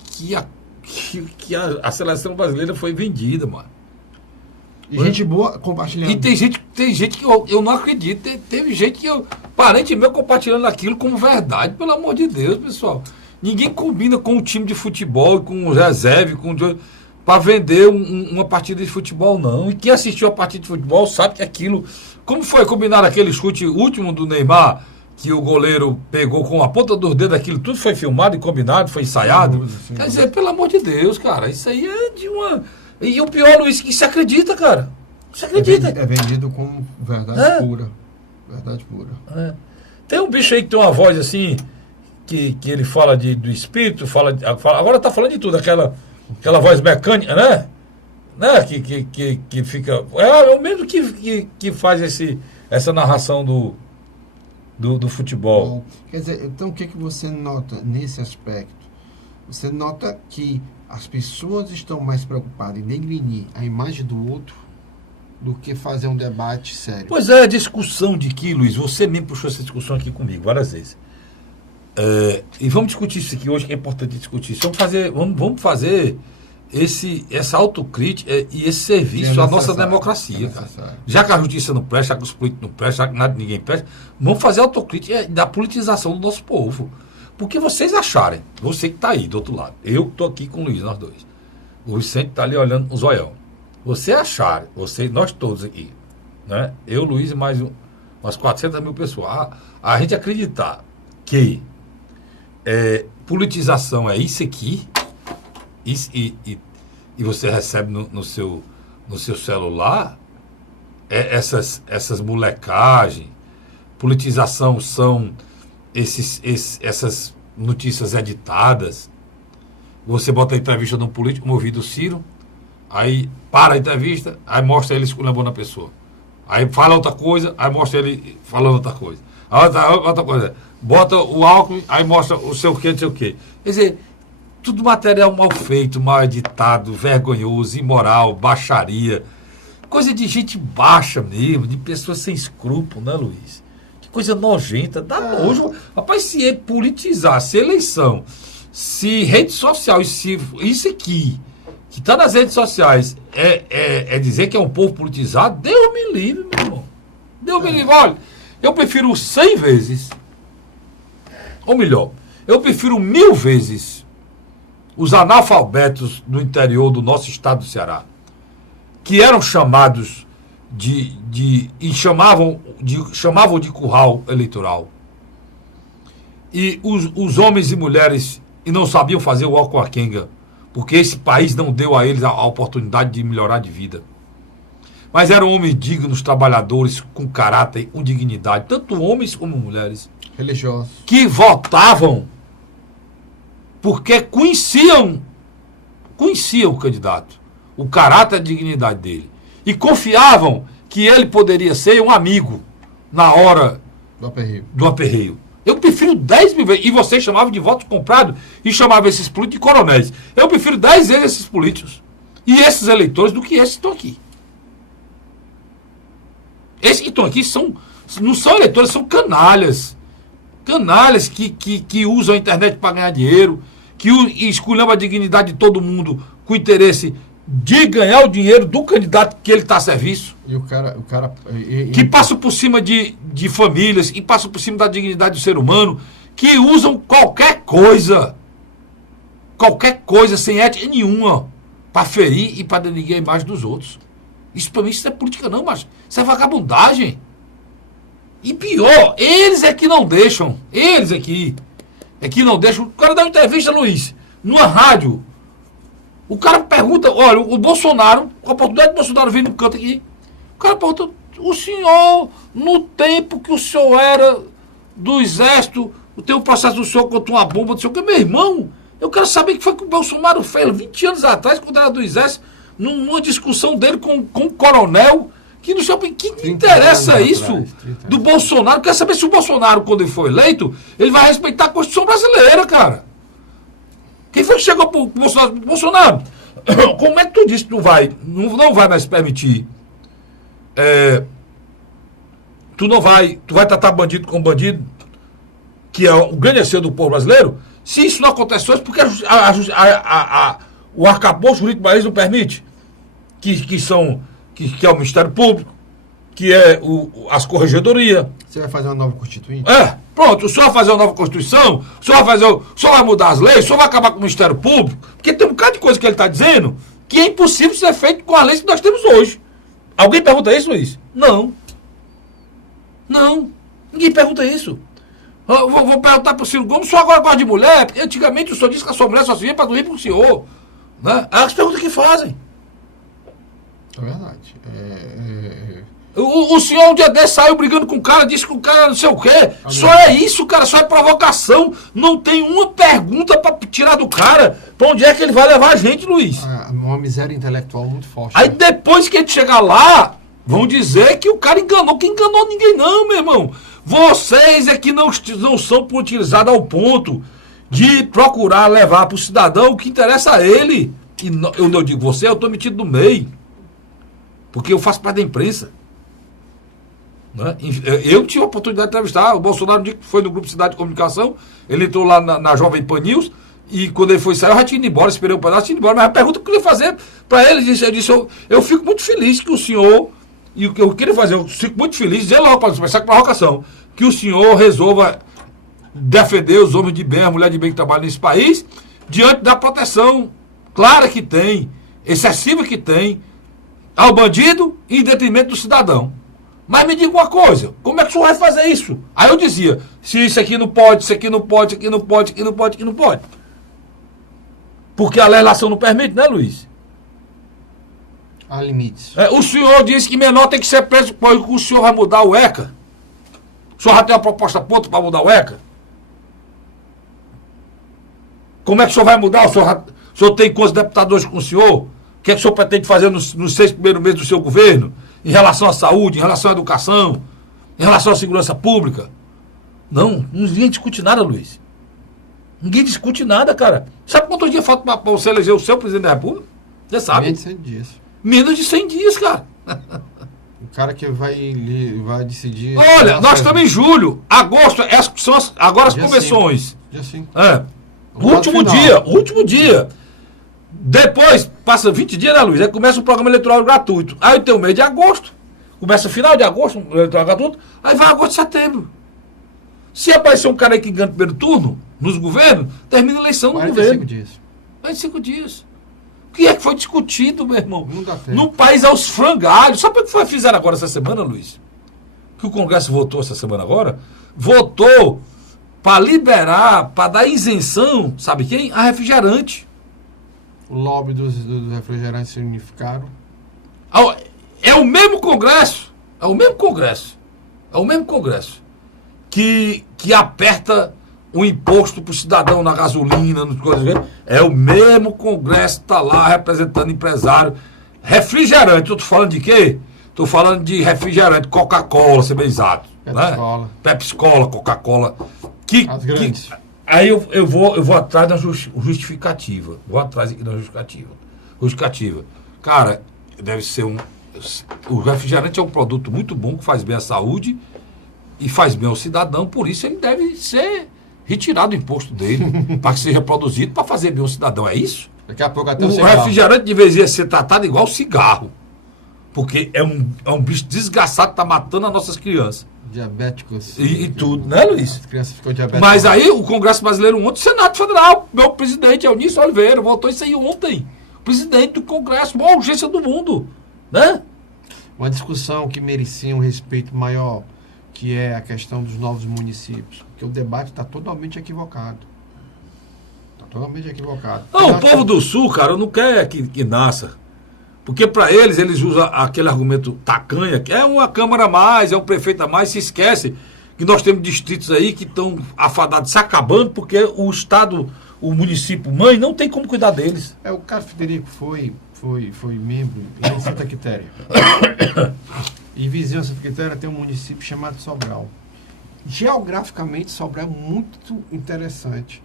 a seleção brasileira foi vendida, mano. E gente boa compartilhando. E tem gente que eu não acredito. Teve gente que parente meu compartilhando aquilo como verdade, pelo amor de Deus, pessoal. Ninguém combina com o time de futebol, com o reserve, para vender uma partida de futebol, não. E quem assistiu a partida de futebol sabe que aquilo... Como foi combinar aquele chute último do Neymar, que o goleiro pegou com a ponta dos dedos, aquilo tudo foi filmado e combinado, foi ensaiado. Quer dizer, pelo amor de Deus, cara, isso aí é de uma... E o pior, Luiz, que se acredita, cara. Se acredita. É vendido como verdade pura. Verdade pura. Tem um bicho aí que tem uma voz assim, que ele fala do espírito, agora tá falando de tudo, aquela voz mecânica, né? Que fica... É o mesmo que faz essa narração do futebol. Bom, quer dizer, então o que você nota nesse aspecto? Você nota que as pessoas estão mais preocupadas em degrinir a imagem do outro do que fazer um debate sério. Pois é, a discussão de que, Luiz, você mesmo puxou essa discussão aqui comigo várias vezes. E vamos discutir isso aqui hoje, que é importante discutir isso. Vamos fazer essa autocrítica e esse serviço à nossa democracia, cara. Já que a justiça não presta, já que os políticos não prestam, já que ninguém presta, vamos fazer autocrítica da politização do nosso povo. Porque vocês acharem, você que está aí do outro lado, eu que estou aqui com o Luiz, nós dois, o Vicente está ali olhando o zoião, você achar, nós todos aqui, né? Eu, Luiz e mais umas 400 mil pessoas, a gente acreditar que politização é isso aqui, e você recebe no seu celular essas molecagens. Politização são essas notícias editadas. Você bota a entrevista de um político movido o Ciro, aí para a entrevista, aí mostra ele esculhambando a pessoa, aí fala outra coisa, aí mostra ele falando outra coisa, outra coisa, bota o Alckmin, aí mostra o seu quê, não sei o quê. Quer dizer, tudo material mal feito, mal editado, vergonhoso, imoral, baixaria. Coisa de gente baixa mesmo, de pessoas sem escrúpulo, né, Luiz? Que coisa nojenta, dá nojo. Rapaz, se politizar, se eleição, se rede social, isso aqui, que está nas redes sociais, é dizer que é um povo politizado, Deus me livre, meu irmão. Deus me livre. Olha, eu prefiro 100 vezes, ou melhor, eu prefiro 1000 vezes os analfabetos do interior do nosso estado do Ceará, que eram chamados chamavam de curral eleitoral, e os homens e mulheres e não sabiam fazer o álcool a quenga, porque esse país não deu a eles a oportunidade de melhorar de vida. Mas eram homens dignos, trabalhadores, com caráter, com dignidade, tanto homens como mulheres, religiosos, que votavam porque conheciam o candidato, o caráter e a dignidade dele, e confiavam que ele poderia ser um amigo na hora do aperreio. Eu prefiro 10 mil vezes, e vocês chamavam de votos comprados e chamavam esses políticos de coronéis. Eu prefiro 10 vezes esses políticos e esses eleitores do que esses que estão aqui. Esses que estão aqui não são eleitores, são canalhas. Canalhas que usam a internet para ganhar dinheiro, que esculhambam a dignidade de todo mundo com interesse de ganhar o dinheiro do candidato que ele está a serviço. E o cara que passam por cima de famílias, e passam por cima da dignidade do ser humano, que usam qualquer coisa sem ética nenhuma, para ferir e para denigrar a imagem dos outros. Isso para mim isso não é política não, mas isso é vagabundagem. E pior, eles é que não deixam. Eles aqui é que não deixam. O cara dá uma entrevista, Luiz, numa rádio. O cara pergunta, olha, o Bolsonaro, a oportunidade do Bolsonaro vir no canto aqui. O cara pergunta, o senhor, no tempo que o senhor era do exército, tem um processo do senhor contra uma bomba, não sei o que. Meu irmão, eu quero saber o que foi que o Bolsonaro fez 20 anos atrás, quando era do exército, numa discussão dele com um coronel. Que não sabe que interessa isso do Bolsonaro. Quer saber se o Bolsonaro, quando ele for eleito, ele vai respeitar a Constituição brasileira, cara. Quem foi que chegou pro Bolsonaro? Bolsonaro, como é que tu disse que tu não vai mais permitir? Tu vai tratar bandido com bandido, que é o grande anseio do povo brasileiro? Se isso não acontece hoje, porque o arcabouço jurídico brasileiro não permite? Que é o Ministério Público, que é as corregedorias. Você vai fazer uma nova Constituinte? Pronto, o senhor vai fazer uma nova Constituição, o senhor vai mudar as leis, o senhor vai acabar com o Ministério Público, porque tem um bocado de coisa que ele está dizendo que é impossível ser feito com as leis que nós temos hoje. Alguém pergunta isso, Luiz? Não. Ninguém pergunta isso. Eu vou perguntar para o Ciro Gomes, o senhor agora gosta de mulher? Porque antigamente o senhor disse que a sua mulher só se via para dormir com o senhor. Né? É as perguntas que fazem. É verdade. O senhor um dia desse saiu brigando com o cara, disse que o cara não sei o quê. Só é isso, cara, só é provocação. Não tem uma pergunta pra tirar do cara. Pra onde é que ele vai levar a gente, Luiz? Uma miséria intelectual muito forte. Aí depois que ele chegar lá, vão dizer que o cara enganou. Quem enganou ninguém não, meu irmão. Vocês é que não são utilizados ao ponto de procurar levar pro cidadão o que interessa a ele. E eu não digo você, eu tô metido no meio. Porque eu faço parte da imprensa. Né? Eu tive a oportunidade de entrevistar o Bolsonaro, um dia que foi no Grupo Cidade de Comunicação, ele entrou lá na Jovem Pan News, E quando ele foi sair, eu já tinha ido embora, esperei um pedaço, tinha ido embora. Mas a pergunta que eu queria fazer para ele, eu fico muito feliz que o senhor, e o que eu queria fazer, eu fico muito feliz, dizer logo para começar com provocação, que o senhor resolva defender os homens de bem, as mulheres de bem que trabalham nesse país, diante da proteção clara que tem, excessiva que tem, ao bandido em detrimento do cidadão. Mas me diga uma coisa, como é que o senhor vai fazer isso? Aí eu dizia, se isso aqui não pode, isso aqui não pode, isso aqui não pode, isso aqui não pode, isso aqui não pode. Porque a legislação não permite, né, Luiz? Há limites. O senhor disse que menor tem que ser preso, pois o senhor vai mudar o ECA? O senhor já tem uma proposta pronta para mudar o ECA? Como é que o senhor vai mudar? O senhor tem quantos deputados hoje com o senhor? O que é que o senhor pretende fazer nos 6 primeiros meses do seu governo? Em relação à saúde, em relação à educação, em relação à segurança pública? Não, ninguém discute nada, Luiz. Ninguém discute nada, cara. Sabe quantos dias falta para você eleger o seu presidente da República? Você sabe? Menos de 100 dias. Menos de 100 dias, cara. O cara que vai decidir... Olha, nós estamos em julho, agosto, são agora as convenções. Dia 5. O último dia. Depois, passa 20 dias, né, Luiz? Aí começa o programa eleitoral gratuito. Aí tem o mês de agosto. Começa final de agosto, o eleitoral gratuito. Aí vai agosto e setembro. Se aparecer um cara aí que ganha o primeiro turno, nos governos, termina a eleição no governo. 45 dias. 45 dias. O que é que foi discutido, meu irmão? Não dá tempo. Num país aos frangalhos. Sabe o que fizeram agora essa semana, Luiz? Que o Congresso votou essa semana agora? Votou para liberar, para dar isenção, sabe quem? A refrigerante. O lobby dos refrigerantes se unificaram. É o mesmo Congresso. É o mesmo Congresso. É o mesmo Congresso. Que aperta o imposto para o cidadão na gasolina, nas coisas. É o mesmo Congresso que está lá representando empresário. Refrigerante. Eu estou falando de quê? Estou falando de refrigerante, Coca-Cola, ser bem exato. Pepsi-Cola. Né? Pepsi-Cola, Coca-Cola. As grandes. Aí eu vou atrás da justificativa. Vou atrás aqui da justificativa. Cara, deve ser o refrigerante é um produto muito bom, que faz bem à saúde e faz bem ao cidadão, por isso ele deve ser retirado do imposto dele, para que seja produzido para fazer bem ao cidadão. É isso? Daqui a pouco até o refrigerante deveria ser tratado igual cigarro. Porque é um bicho desgraçado que está matando as nossas crianças. Diabéticos. E tudo, né, Luiz? As crianças ficam diabéticas. Mas aí o Congresso Brasileiro ontem, o Senado Federal, meu presidente Eunício Oliveira, votou isso aí ontem. O presidente do Congresso, maior urgência do mundo. Né? Uma discussão que merecia um respeito maior, que é a questão dos novos municípios. Porque o debate está totalmente equivocado. Está totalmente equivocado. Não, o povo do Sul, cara, não quer que nasça. Porque para eles usam aquele argumento tacanha, que é uma Câmara a mais, é um prefeito a mais, se esquece que nós temos distritos aí que estão afadados, se acabando, porque o Estado, o município mãe, não tem como cuidar deles. O Carlos Frederico foi membro em Santa Quitéria. E vizinho a Santa Quitéria tem um município chamado Sobral. Geograficamente, Sobral é muito interessante.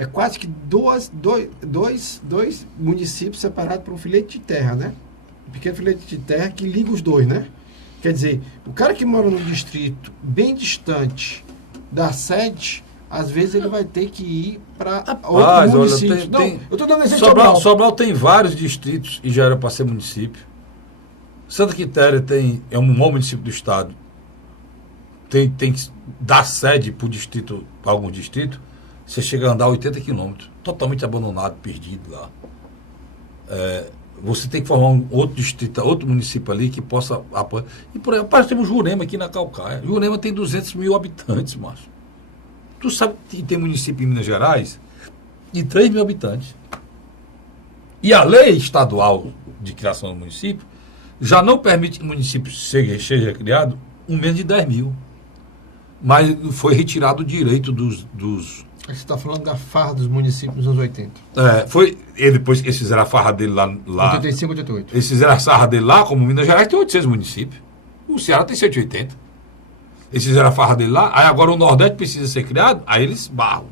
É quase que dois municípios separados por um filete de terra, né? Um pequeno filete de terra que liga os dois, né? Quer dizer, o cara que mora num distrito bem distante da sede, às vezes ele vai ter que ir para outro município. Eu estou dando exemplo de Sobral tem vários distritos e já era para ser município. Santa Quitéria é um maior município do estado. Tem que dar sede para distrito, para algum distrito. Você chega a andar 80 quilômetros, totalmente abandonado, perdido lá. Você tem que formar um outro distrito, outro município ali que possa apoiar. E por exemplo, temos Jurema aqui na Calcaia. Jurema tem 200 mil habitantes, macho. Tu sabe que tem município em Minas Gerais de 3 mil habitantes. E a lei estadual de criação do município já não permite que o município seja criado menos de 10 mil. Mas foi retirado o direito dos Você está falando da farra dos municípios nos anos 80. Depois que eles fizeram a farra dele lá... 85, 88. Eles fizeram a farra dele lá, como Minas Gerais tem 800 municípios. O Ceará tem 180. Eles fizeram a farra dele lá, aí agora o Nordeste precisa ser criado, aí eles barram.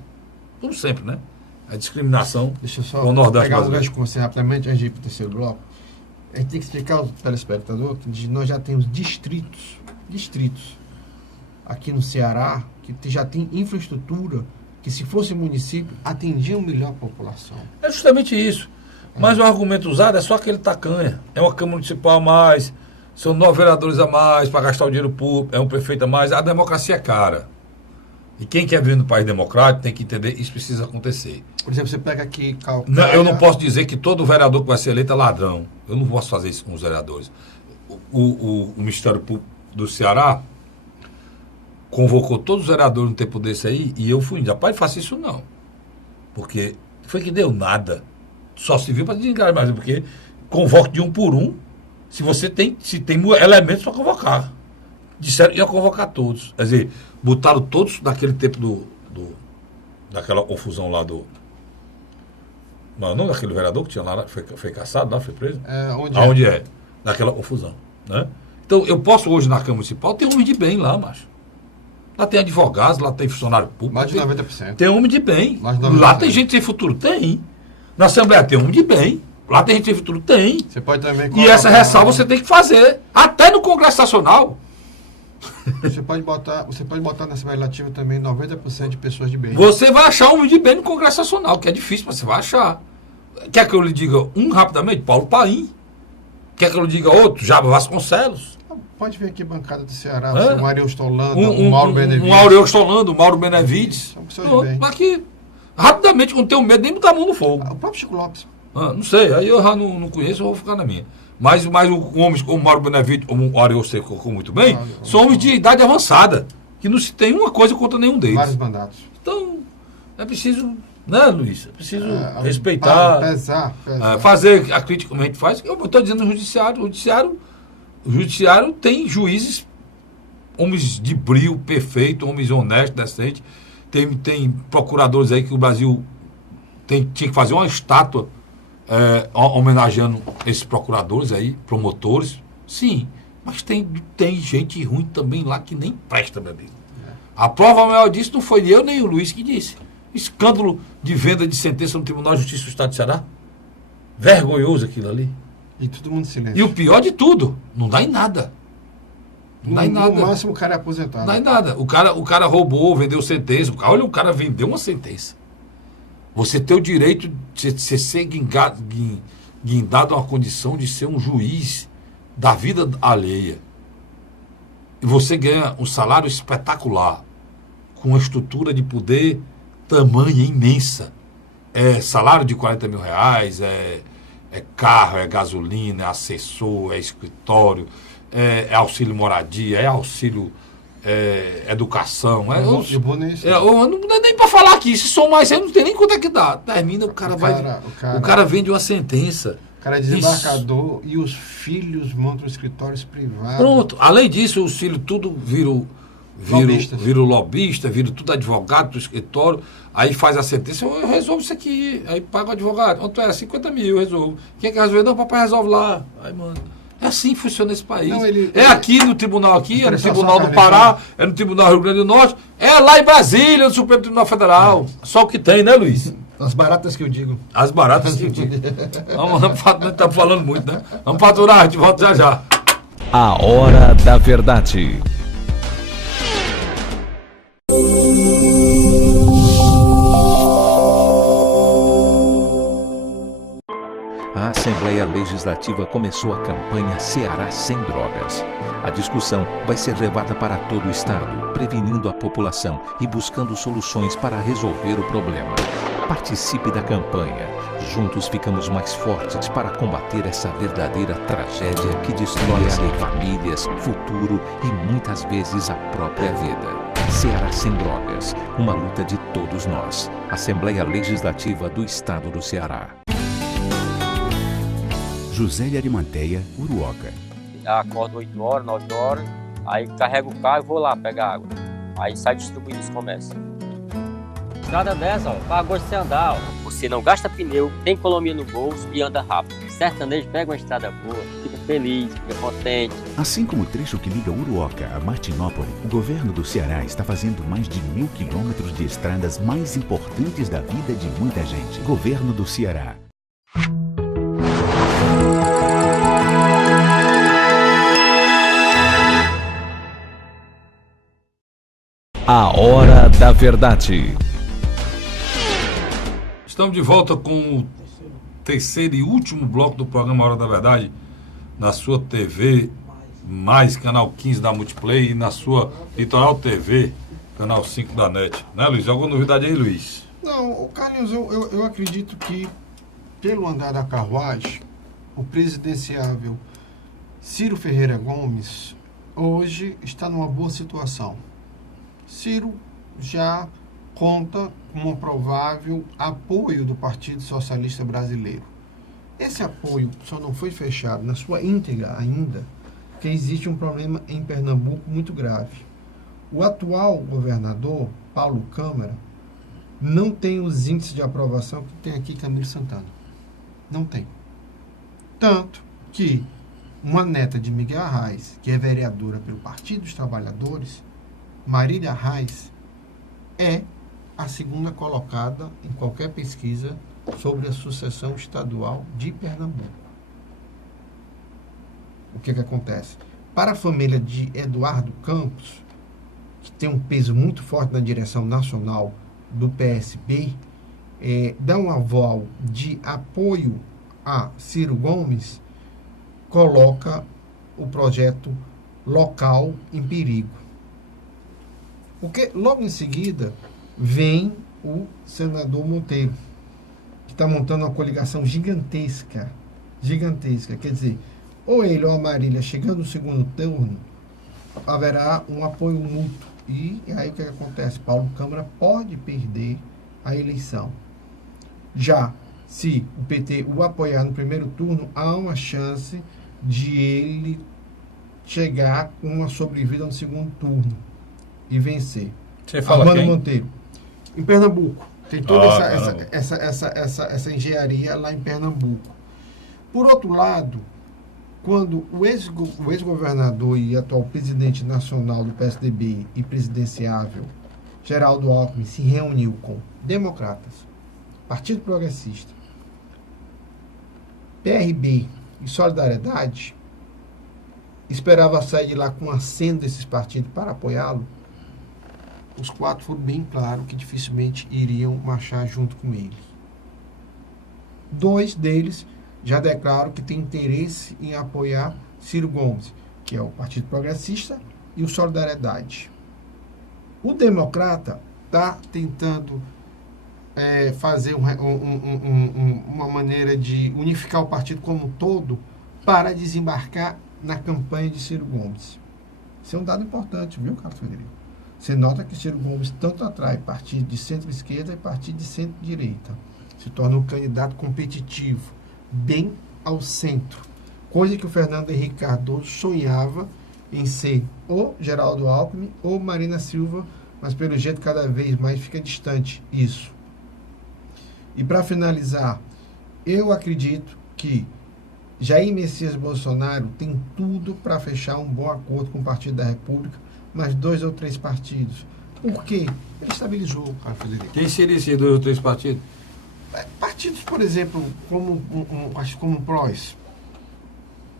Como sempre, né? A discriminação. Deixa eu só com o Nordeste pegar um gancho com você rapidamente, antes de ir para o terceiro bloco. A gente tem que explicar ao telespectador que nós já temos distritos aqui no Ceará que já tem infraestrutura que se fosse município, atendiam melhor a população. É justamente isso. Mas o argumento usado é só aquele tacanha. É uma Câmara Municipal a mais, são 9 vereadores a mais para gastar o dinheiro público, é um prefeito a mais. A democracia é cara. E quem quer viver no país democrático tem que entender isso precisa acontecer. Por exemplo, você pega aqui Calcaia... Não, eu não posso dizer que todo vereador que vai ser eleito é ladrão. Eu não posso fazer isso com os vereadores. O Ministério Público do Ceará convocou todos os vereadores no tempo desse aí e eu fui. Rapaz, faça isso não. Porque foi que deu nada. Só se viu para desligar mais, porque convoque de um por um, se tem elementos para convocar. Disseram que ia convocar todos. Quer dizer, botaram todos naquele tempo daquela confusão lá do... Não daquele vereador que tinha lá, foi caçado lá, foi preso? Aonde é? Daquela confusão. Né? Então, eu posso hoje na Câmara Municipal ter homem de bem lá, macho. Lá tem advogados, lá tem funcionário público. Mais de 90%. Tem homem de bem. Lá tem gente sem futuro? Tem. Na Assembleia tem homem de bem. Lá tem gente sem futuro? Tem. Você pode também... E essa ressalva você tem que fazer. Até no Congresso Nacional. Você pode botar na Assembleia Legislativa também 90% de pessoas de bem. Você vai achar homem de bem no Congresso Nacional, que é difícil, mas você vai achar. Quer que eu lhe diga um rapidamente? Paulo Paim. Quer que eu lhe diga outro? Jaba Vasconcelos. Pode vir aqui a bancada do Ceará, um Arielsto Holanda, Mauro Benevides. Um Arielsto Holanda, um Mauro Benevides. São pessoas de bem. Aqui, rapidamente, não tenho medo nem de botar a mão no fogo. O próprio Chico Lopes. Não sei, aí eu já não conheço, eu vou ficar na minha. Mas homens como o Mauro Benevides, como o Arielsto você colocou muito bem, são homens de idade avançada, que não se tem uma coisa contra nenhum deles. Vários mandatos. Então, é preciso, né, Luiz? É preciso respeitar, pesar. Fazer a crítica como a gente faz. Eu estou dizendo no o judiciário tem juízes, homens de brio, perfeito, homens honestos, decentes. Tem procuradores aí que o Brasil tinha que fazer uma estátua homenageando esses procuradores aí, promotores. Sim, mas tem gente ruim também lá que nem presta, meu amigo. A prova maior disso não foi eu nem o Luiz que disse. Escândalo de venda de sentença no Tribunal de Justiça do Estado de Ceará. Vergonhoso aquilo ali. E todo mundo silêncio. E o pior de tudo, não dá em nada. Não dá em nada. No máximo o cara é aposentado. Não dá em nada. O cara roubou, vendeu sentença. Olha, o cara vendeu uma sentença. Você tem o direito de ser guindado a uma condição de ser um juiz da vida alheia. E você ganha um salário espetacular, com uma estrutura de poder tamanha, imensa. É salário de R$40 mil, é carro, é gasolina, é assessor, é escritório, é auxílio moradia, é auxílio educação. Não é nem para falar aqui, se somar isso aí não tem nem quanto é que dá. Termina, o cara vende uma sentença. O cara é desembarcador e os filhos montam escritórios privados. Pronto. Além disso, os filhos tudo viram lobista, viram tudo advogado do escritório, aí faz a sentença, eu resolvo isso aqui, aí paga o advogado, quanto é? 50 mil, eu resolvo. Quem quer resolver? Não, o papai resolve lá. Aí, mano. É assim que funciona esse país. Não, aqui no tribunal é no Tribunal do Pará, é no Tribunal do Rio Grande do Norte, é lá em Brasília, no Supremo Tribunal Federal. Só o que tem, né, Luiz? As baratas que eu digo. As baratas que eu digo. Estamos falando muito, né? Vamos faturar, a gente volta já já. A Hora da Verdade. A Assembleia Legislativa começou a campanha Ceará Sem Drogas. A discussão vai ser levada para todo o estado, prevenindo a população e buscando soluções para resolver o problema. Participe da campanha. Juntos ficamos mais fortes para combater essa verdadeira tragédia que destrói famílias, futuro e muitas vezes a própria vida. Ceará Sem Drogas, uma luta de todos nós. Assembleia Legislativa do Estado do Ceará. José de Arimanteia, Uruoca. Acordo 8 horas, 9 horas, aí carrego o carro e vou lá pegar água. Aí sai distribuindo os comércios. Estrada dessa, para gosto de você andar. Você não gasta pneu, tem economia no bolso e anda rápido. Sertanejo pega uma estrada boa, fica feliz, fica contente. Assim como o trecho que liga Uruoca a Martinópole, o governo do Ceará está fazendo mais de 1.000 quilômetros de estradas mais importantes da vida de muita gente. Governo do Ceará. A Hora da Verdade. Estamos de volta com o terceiro e último bloco do programa Hora da Verdade, na sua TV, mais canal 15 da Multiplay, e na sua Litoral TV, canal 5 da NET. Né, Luiz? Alguma novidade aí, Luiz? Não, Carlinhos, eu acredito que, pelo andar da carruagem, o presidenciável Ciro Ferreira Gomes hoje está numa boa situação. Ciro já conta com um provável apoio do Partido Socialista Brasileiro. Esse apoio só não foi fechado na sua íntegra ainda, porque existe um problema em Pernambuco muito grave. O atual governador, Paulo Câmara, não tem os índices de aprovação que tem aqui Camilo Santana. Não tem. Tanto que uma neta de Miguel Arraes, que é vereadora pelo Partido dos Trabalhadores, Marília Arraes, é a segunda colocada em qualquer pesquisa sobre a sucessão estadual de Pernambuco. O que acontece? Para a família de Eduardo Campos, que tem um peso muito forte na direção nacional do PSB, dá um aval de apoio a Ciro Gomes, coloca o projeto local em perigo. Porque logo em seguida vem o senador Monteiro, que está montando uma coligação gigantesca. Quer dizer, ou ele ou a Marília, chegando no segundo turno, haverá um apoio mútuo. E aí o que acontece? Paulo Câmara pode perder a eleição. Já se o PT o apoiar no primeiro turno, há uma chance de ele chegar com uma sobrevida no segundo turno e vencer. Você fala Armando quem? Monteiro. Em Pernambuco. Tem toda essa engenharia lá em Pernambuco. Por outro lado, quando o ex-governador e atual presidente nacional do PSDB e presidenciável, Geraldo Alckmin, se reuniu com democratas, Partido Progressista, PRB e Solidariedade, esperava sair de lá com aceno desses partidos para apoiá-lo, os quatro foram bem claros que dificilmente iriam marchar junto com ele. Dois deles já declararam que tem interesse em apoiar Ciro Gomes, que é o Partido Progressista, e o Solidariedade. O Democrata está tentando fazer uma maneira de unificar o partido como um todo para desembarcar na campanha de Ciro Gomes. Isso é um dado importante, viu, Carlos Frederico? Você nota que Ciro Gomes tanto atrai partido de centro-esquerda e partido de centro-direita. Se torna um candidato competitivo, bem ao centro. Coisa que o Fernando Henrique Cardoso sonhava em ser ou Geraldo Alckmin ou Marina Silva, mas pelo jeito cada vez mais fica distante isso. E para finalizar, eu acredito que Jair Messias Bolsonaro tem tudo para fechar um bom acordo com o Partido da República, mais 2 ou 3 partidos. Por quê? Ele estabilizou, Carlos Frederico. Quem seria esses 2 ou 3 partidos? Partidos, por exemplo, como o PROS,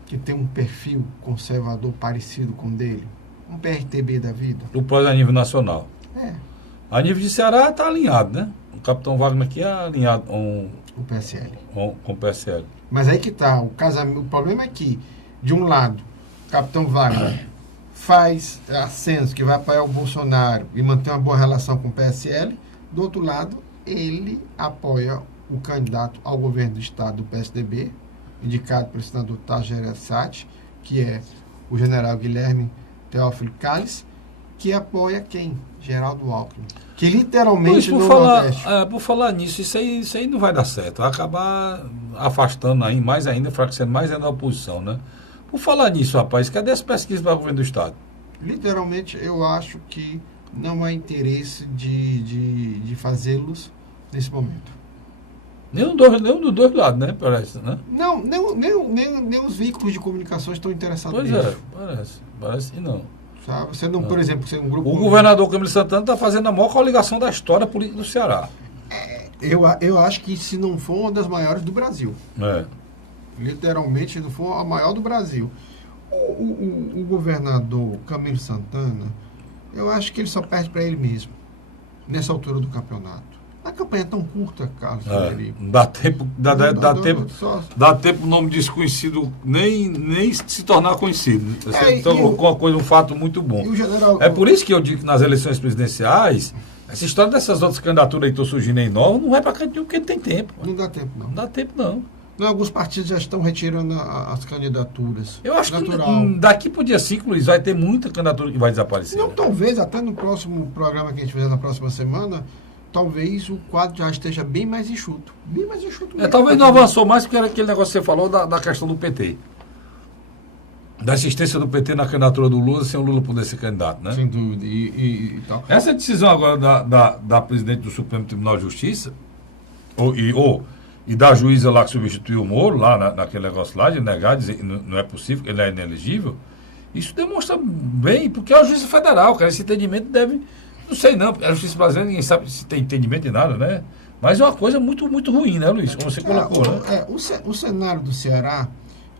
que tem um perfil conservador parecido com o dele, um PRTB da vida. O PROS a nível nacional. É. A nível de Ceará está alinhado, né? O capitão Wagner aqui é alinhado com o PSL. Com o PSL. Mas aí que está, o problema é que, de um lado, o capitão Wagner faz ascenso que vai apoiar o Bolsonaro e manter uma boa relação com o PSL, do outro lado, ele apoia o candidato ao governo do estado do PSDB, indicado pelo senador Tasso Gereissati, que é o general Guilherme Teófilo Calles, que apoia quem? Geraldo Alckmin. Que literalmente no Nordeste. Por falar nisso, isso aí não vai dar certo. Vai acabar afastando aí, mais ainda, enfraquecendo mais ainda a oposição, né? Por falar nisso, rapaz, cadê as pesquisas para o governo do estado? Literalmente, eu acho que não há interesse de fazê-los nesse momento. Nenhum dos dois lados, né? Parece, né? Não, nem os veículos de comunicação estão interessados nisso. Pois é, parece que não. Sabe? Você não, por exemplo, você é um grupo... O governador Camilo Santana está fazendo a maior coligação da história política do Ceará. Eu acho que se não for uma das maiores do Brasil. Literalmente, se não for a maior do Brasil. O governador Camilo Santana, eu acho que ele só perde para ele mesmo, nessa altura do campeonato. A campanha é tão curta, Carlos Frederico. Não dá tempo, dá tempo o nome desconhecido nem se tornar conhecido. Um fato muito bom. É por isso que eu digo que nas eleições presidenciais, essa história dessas outras candidaturas aí que estão surgindo aí novas, não vai para canto nenhum, porque não tem tempo. Não dá tempo, não. Não dá tempo, não. Não, alguns partidos já estão retirando as candidaturas. Eu acho que daqui para o dia 5, Luiz, vai ter muita candidatura que vai desaparecer. Não, talvez, até no próximo programa que a gente fizer na próxima semana, talvez o quadro já esteja bem mais enxuto. Bem mais enxuto mesmo. Talvez não avançou mais, porque era aquele negócio que você falou da questão do PT. Da assistência do PT na candidatura do Lula, sem o Lula poder ser candidato, né? Sem dúvida. E tal. Essa decisão agora da presidente do Supremo Tribunal de Justiça, e da juíza lá que substituiu o Moro, lá naquele negócio lá, de negar, dizer que não é possível, que ele é inelegível, isso demonstra bem, porque é a justiça federal, cara, esse entendimento deve... Não sei não, a justiça brasileira ninguém sabe se tem entendimento de nada, né? Mas é uma coisa muito, muito ruim, né, Luiz? Como você colocou, né? O cenário do Ceará,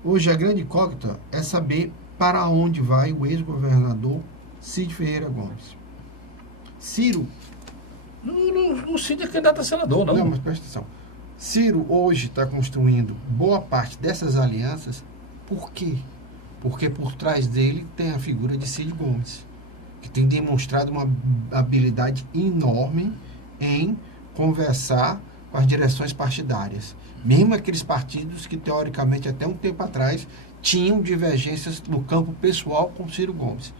hoje a grande incógnita é saber para onde vai o ex-governador Cid Ferreira Gomes. Ciro... O Cid é candidato a senador, não? Não, mas presta atenção. Ciro hoje está construindo boa parte dessas alianças. Por quê? Porque por trás dele tem a figura de Cid Gomes, que tem demonstrado uma habilidade enorme em conversar com as direções partidárias. Mesmo aqueles partidos que, teoricamente, até um tempo atrás, tinham divergências no campo pessoal com Ciro Gomes.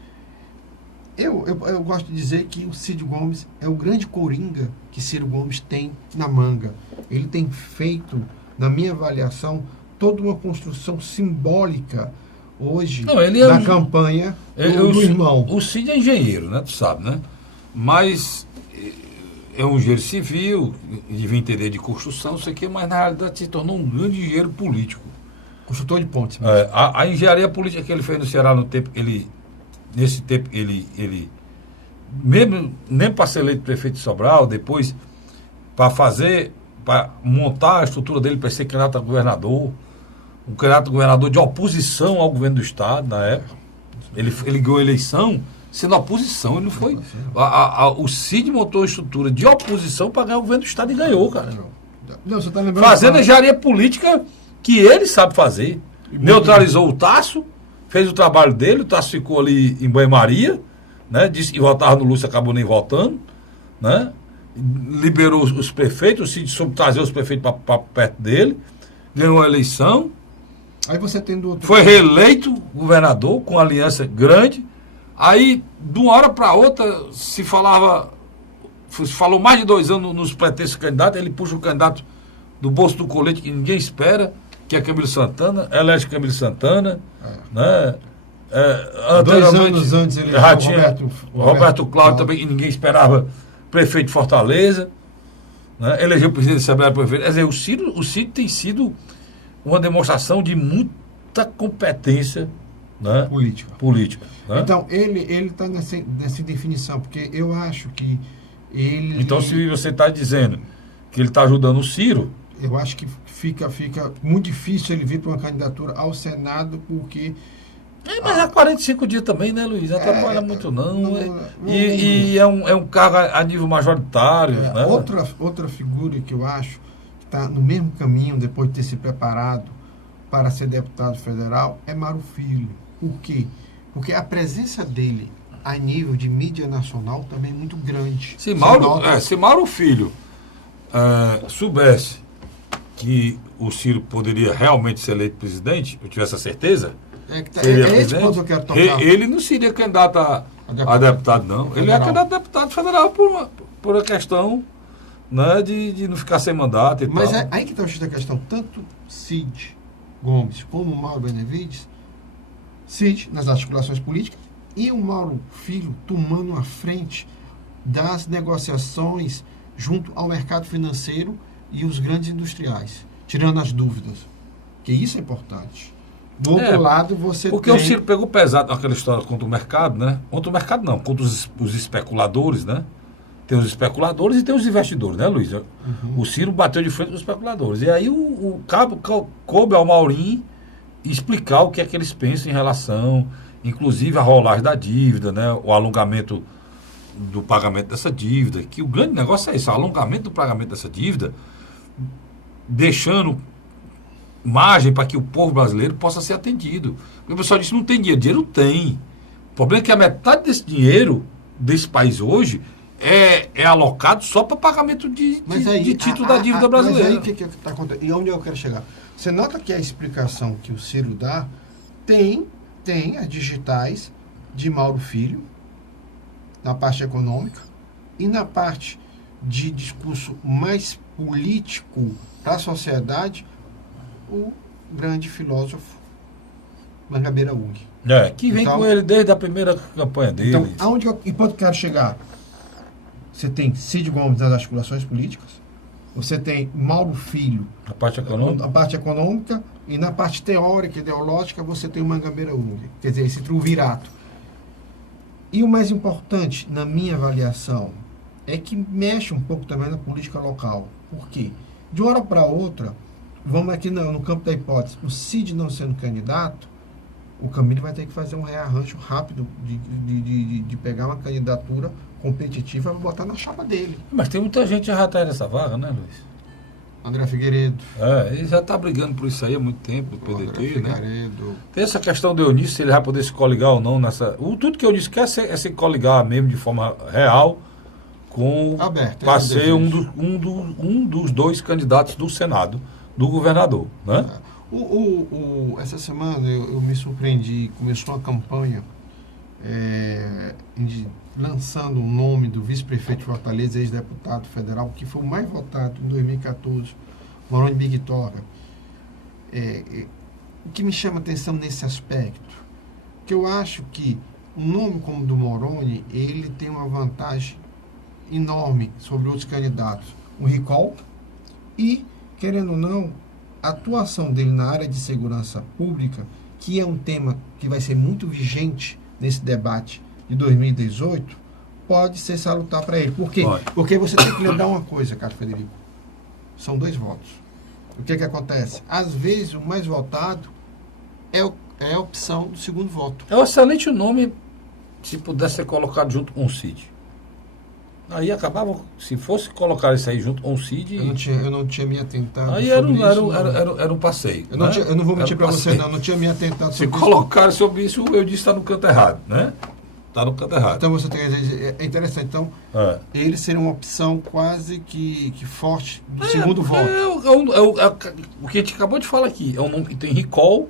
Eu gosto de dizer que o Cid Gomes é o grande coringa que Ciro Gomes tem na manga. Ele tem feito, na minha avaliação, toda uma construção simbólica hoje na campanha do irmão. O Cid é engenheiro, né? Tu sabe, né? Mas é um engenheiro civil, devia entender de construção, não sei o quê, mas na realidade se tornou um grande engenheiro político. Construtor de pontes. A engenharia política que ele fez no Ceará nesse tempo, ele mesmo nem para ser eleito prefeito de Sobral, depois para montar a estrutura dele para ser candidato a governador, um candidato a governador de oposição ao governo do estado na época. Ele ganhou a eleição sendo oposição, ele não foi. O Cid montou a estrutura de oposição para ganhar o governo do estado e ganhou, cara. Não, você tá lembrando fazendo a engenharia política que ele sabe fazer. Neutralizou o Tasso, fez o trabalho dele, o Tasso ficou ali em banho-maria, né? Disse que votava no Lúcio, acabou nem votando, né? Liberou os prefeitos, o Cid soube trazer os prefeitos para perto dele, ganhou a eleição. Aí você tem do outro... Foi reeleito governador com aliança grande. Aí, de uma hora para outra, se falou mais de 2 anos nos pretextos candidatos, ele puxa o candidato do bolso do colete que ninguém espera, que é Camilo Santana, elege Camilo Santana, né? 2 anos antes ele já tinha Roberto Cláudio também, que ninguém esperava, prefeito de Fortaleza, né? Elegeu o presidente da Assembleia Prefeita. Quer dizer, o Cid tem sido uma demonstração de muita competência, né? política, né? Então, ele está nessa definição, porque eu acho que ele... Então, se você está dizendo que ele está ajudando o Ciro... Eu acho que fica muito difícil ele vir para uma candidatura ao Senado, porque... mas há 45 dias também, né, Luiz? Não atrapalha muito, não. E é um cargo a nível majoritário. Né? Outra figura que eu acho que está no mesmo caminho, depois de ter se preparado para ser deputado federal, é Mauro Filho. Por quê? Porque a presença dele a nível de mídia nacional também é muito grande. Se Mauro Filho soubesse que o Ciro poderia realmente ser eleito presidente, eu tivesse a certeza, ele não seria candidato a deputado, não. Ele é candidato a deputado federal por uma questão, né, de não ficar sem mandato e Mas tal. Aí que está a questão. Tanto Cid Gomes como Mauro Benevides, Cid nas articulações políticas e o Mauro Filho tomando a frente das negociações junto ao mercado financeiro e os grandes industriais, tirando as dúvidas. Que isso é importante. Do outro lado, você porque o Ciro pegou pesado naquela história contra o mercado, né? Contra o mercado não, contra os especuladores, né? Tem os especuladores e tem os investidores, né, Luiz? O Ciro bateu de frente com os especuladores. E aí coube ao Maurinho explicar o que é que eles pensam em relação, inclusive, a rolagem da dívida, né? O alongamento do pagamento dessa dívida, que o grande negócio é isso, o alongamento do pagamento dessa dívida, deixando margem para que o povo brasileiro possa ser atendido. Porque o pessoal disse, não tem dinheiro tem. O problema é que a metade desse dinheiro, desse país hoje, é alocado só para pagamento de título da dívida brasileira. Mas aí o que está acontecendo? E onde eu quero chegar? Você nota que a explicação que o Ciro dá tem as digitais de Mauro Filho, na parte econômica, e na parte de discurso mais político para a sociedade, o grande filósofo Mangabeira Ung. Que vem com ele desde a primeira campanha dele. Então, aonde eu quero chegar? Você tem Cid Gomes nas articulações políticas, você tem Mauro Filho a parte econômica, e na parte teórica, ideológica, você tem o Mangabeira Ung. Quer dizer, esse triunvirato. E o mais importante, na minha avaliação, é que mexe um pouco também na política local. Por quê? De uma hora para outra, vamos aqui no campo da hipótese, o Cid não sendo candidato, o Camilo vai ter que fazer um rearranjo rápido de pegar uma candidatura competitiva para botar na chapa dele. Mas tem muita gente já está nessa vaga, né, Luiz? André Figueiredo. Ele já está brigando por isso aí há muito tempo, do PDT, né? Figueiredo. Tem essa questão do Eunício, se ele vai poder se coligar ou não nessa... Tudo que o Eunício quer é se coligar mesmo de forma real para ser um dos dois candidatos do Senado, do governador, né? Essa semana eu me surpreendi, começou uma campanha lançando o nome do vice-prefeito de Fortaleza, ex-deputado federal, que foi o mais votado em 2014, Moroni Bigtorga. O que me chama a atenção nesse aspecto, que eu acho que um nome como o do Moroni, ele tem uma vantagem enorme sobre outros candidatos. Um recall e, querendo ou não, a atuação dele na área de segurança pública, que é um tema que vai ser muito vigente nesse debate de 2018, pode ser salutar para ele. Por quê? Porque você tem que lembrar uma coisa, Carlos Frederico. São 2 votos. O que acontece? Às vezes, o mais votado é a opção do segundo voto. É um excelente nome se pudesse ser colocado junto com o Cid. Aí acabava, se fosse colocar isso aí junto com o Cid... Eu não tinha me atentado. Aí era um passeio. Eu não vou mentir para você, não tinha me atentado sobre isso. Se colocar sobre isso, eu disse está no canto errado, né? Está no canto errado. Então você tem que dizer, é interessante. Então, ele seria uma opção quase que forte do segundo voto. O que a gente acabou de falar aqui. É um nome que tem recall,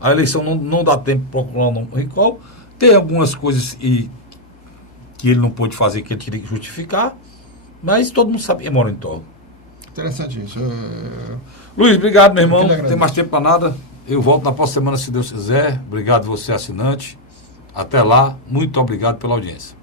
a eleição não dá tempo para procurar um nome recall, tem algumas coisas que ele não pôde fazer, que ele teria que justificar, mas todo mundo sabe que mora em torno. Interessante isso. Luiz, obrigado, meu irmão. Não tem mais tempo para nada. Eu volto na próxima semana, se Deus quiser. Obrigado você, assinante. Até lá. Muito obrigado pela audiência.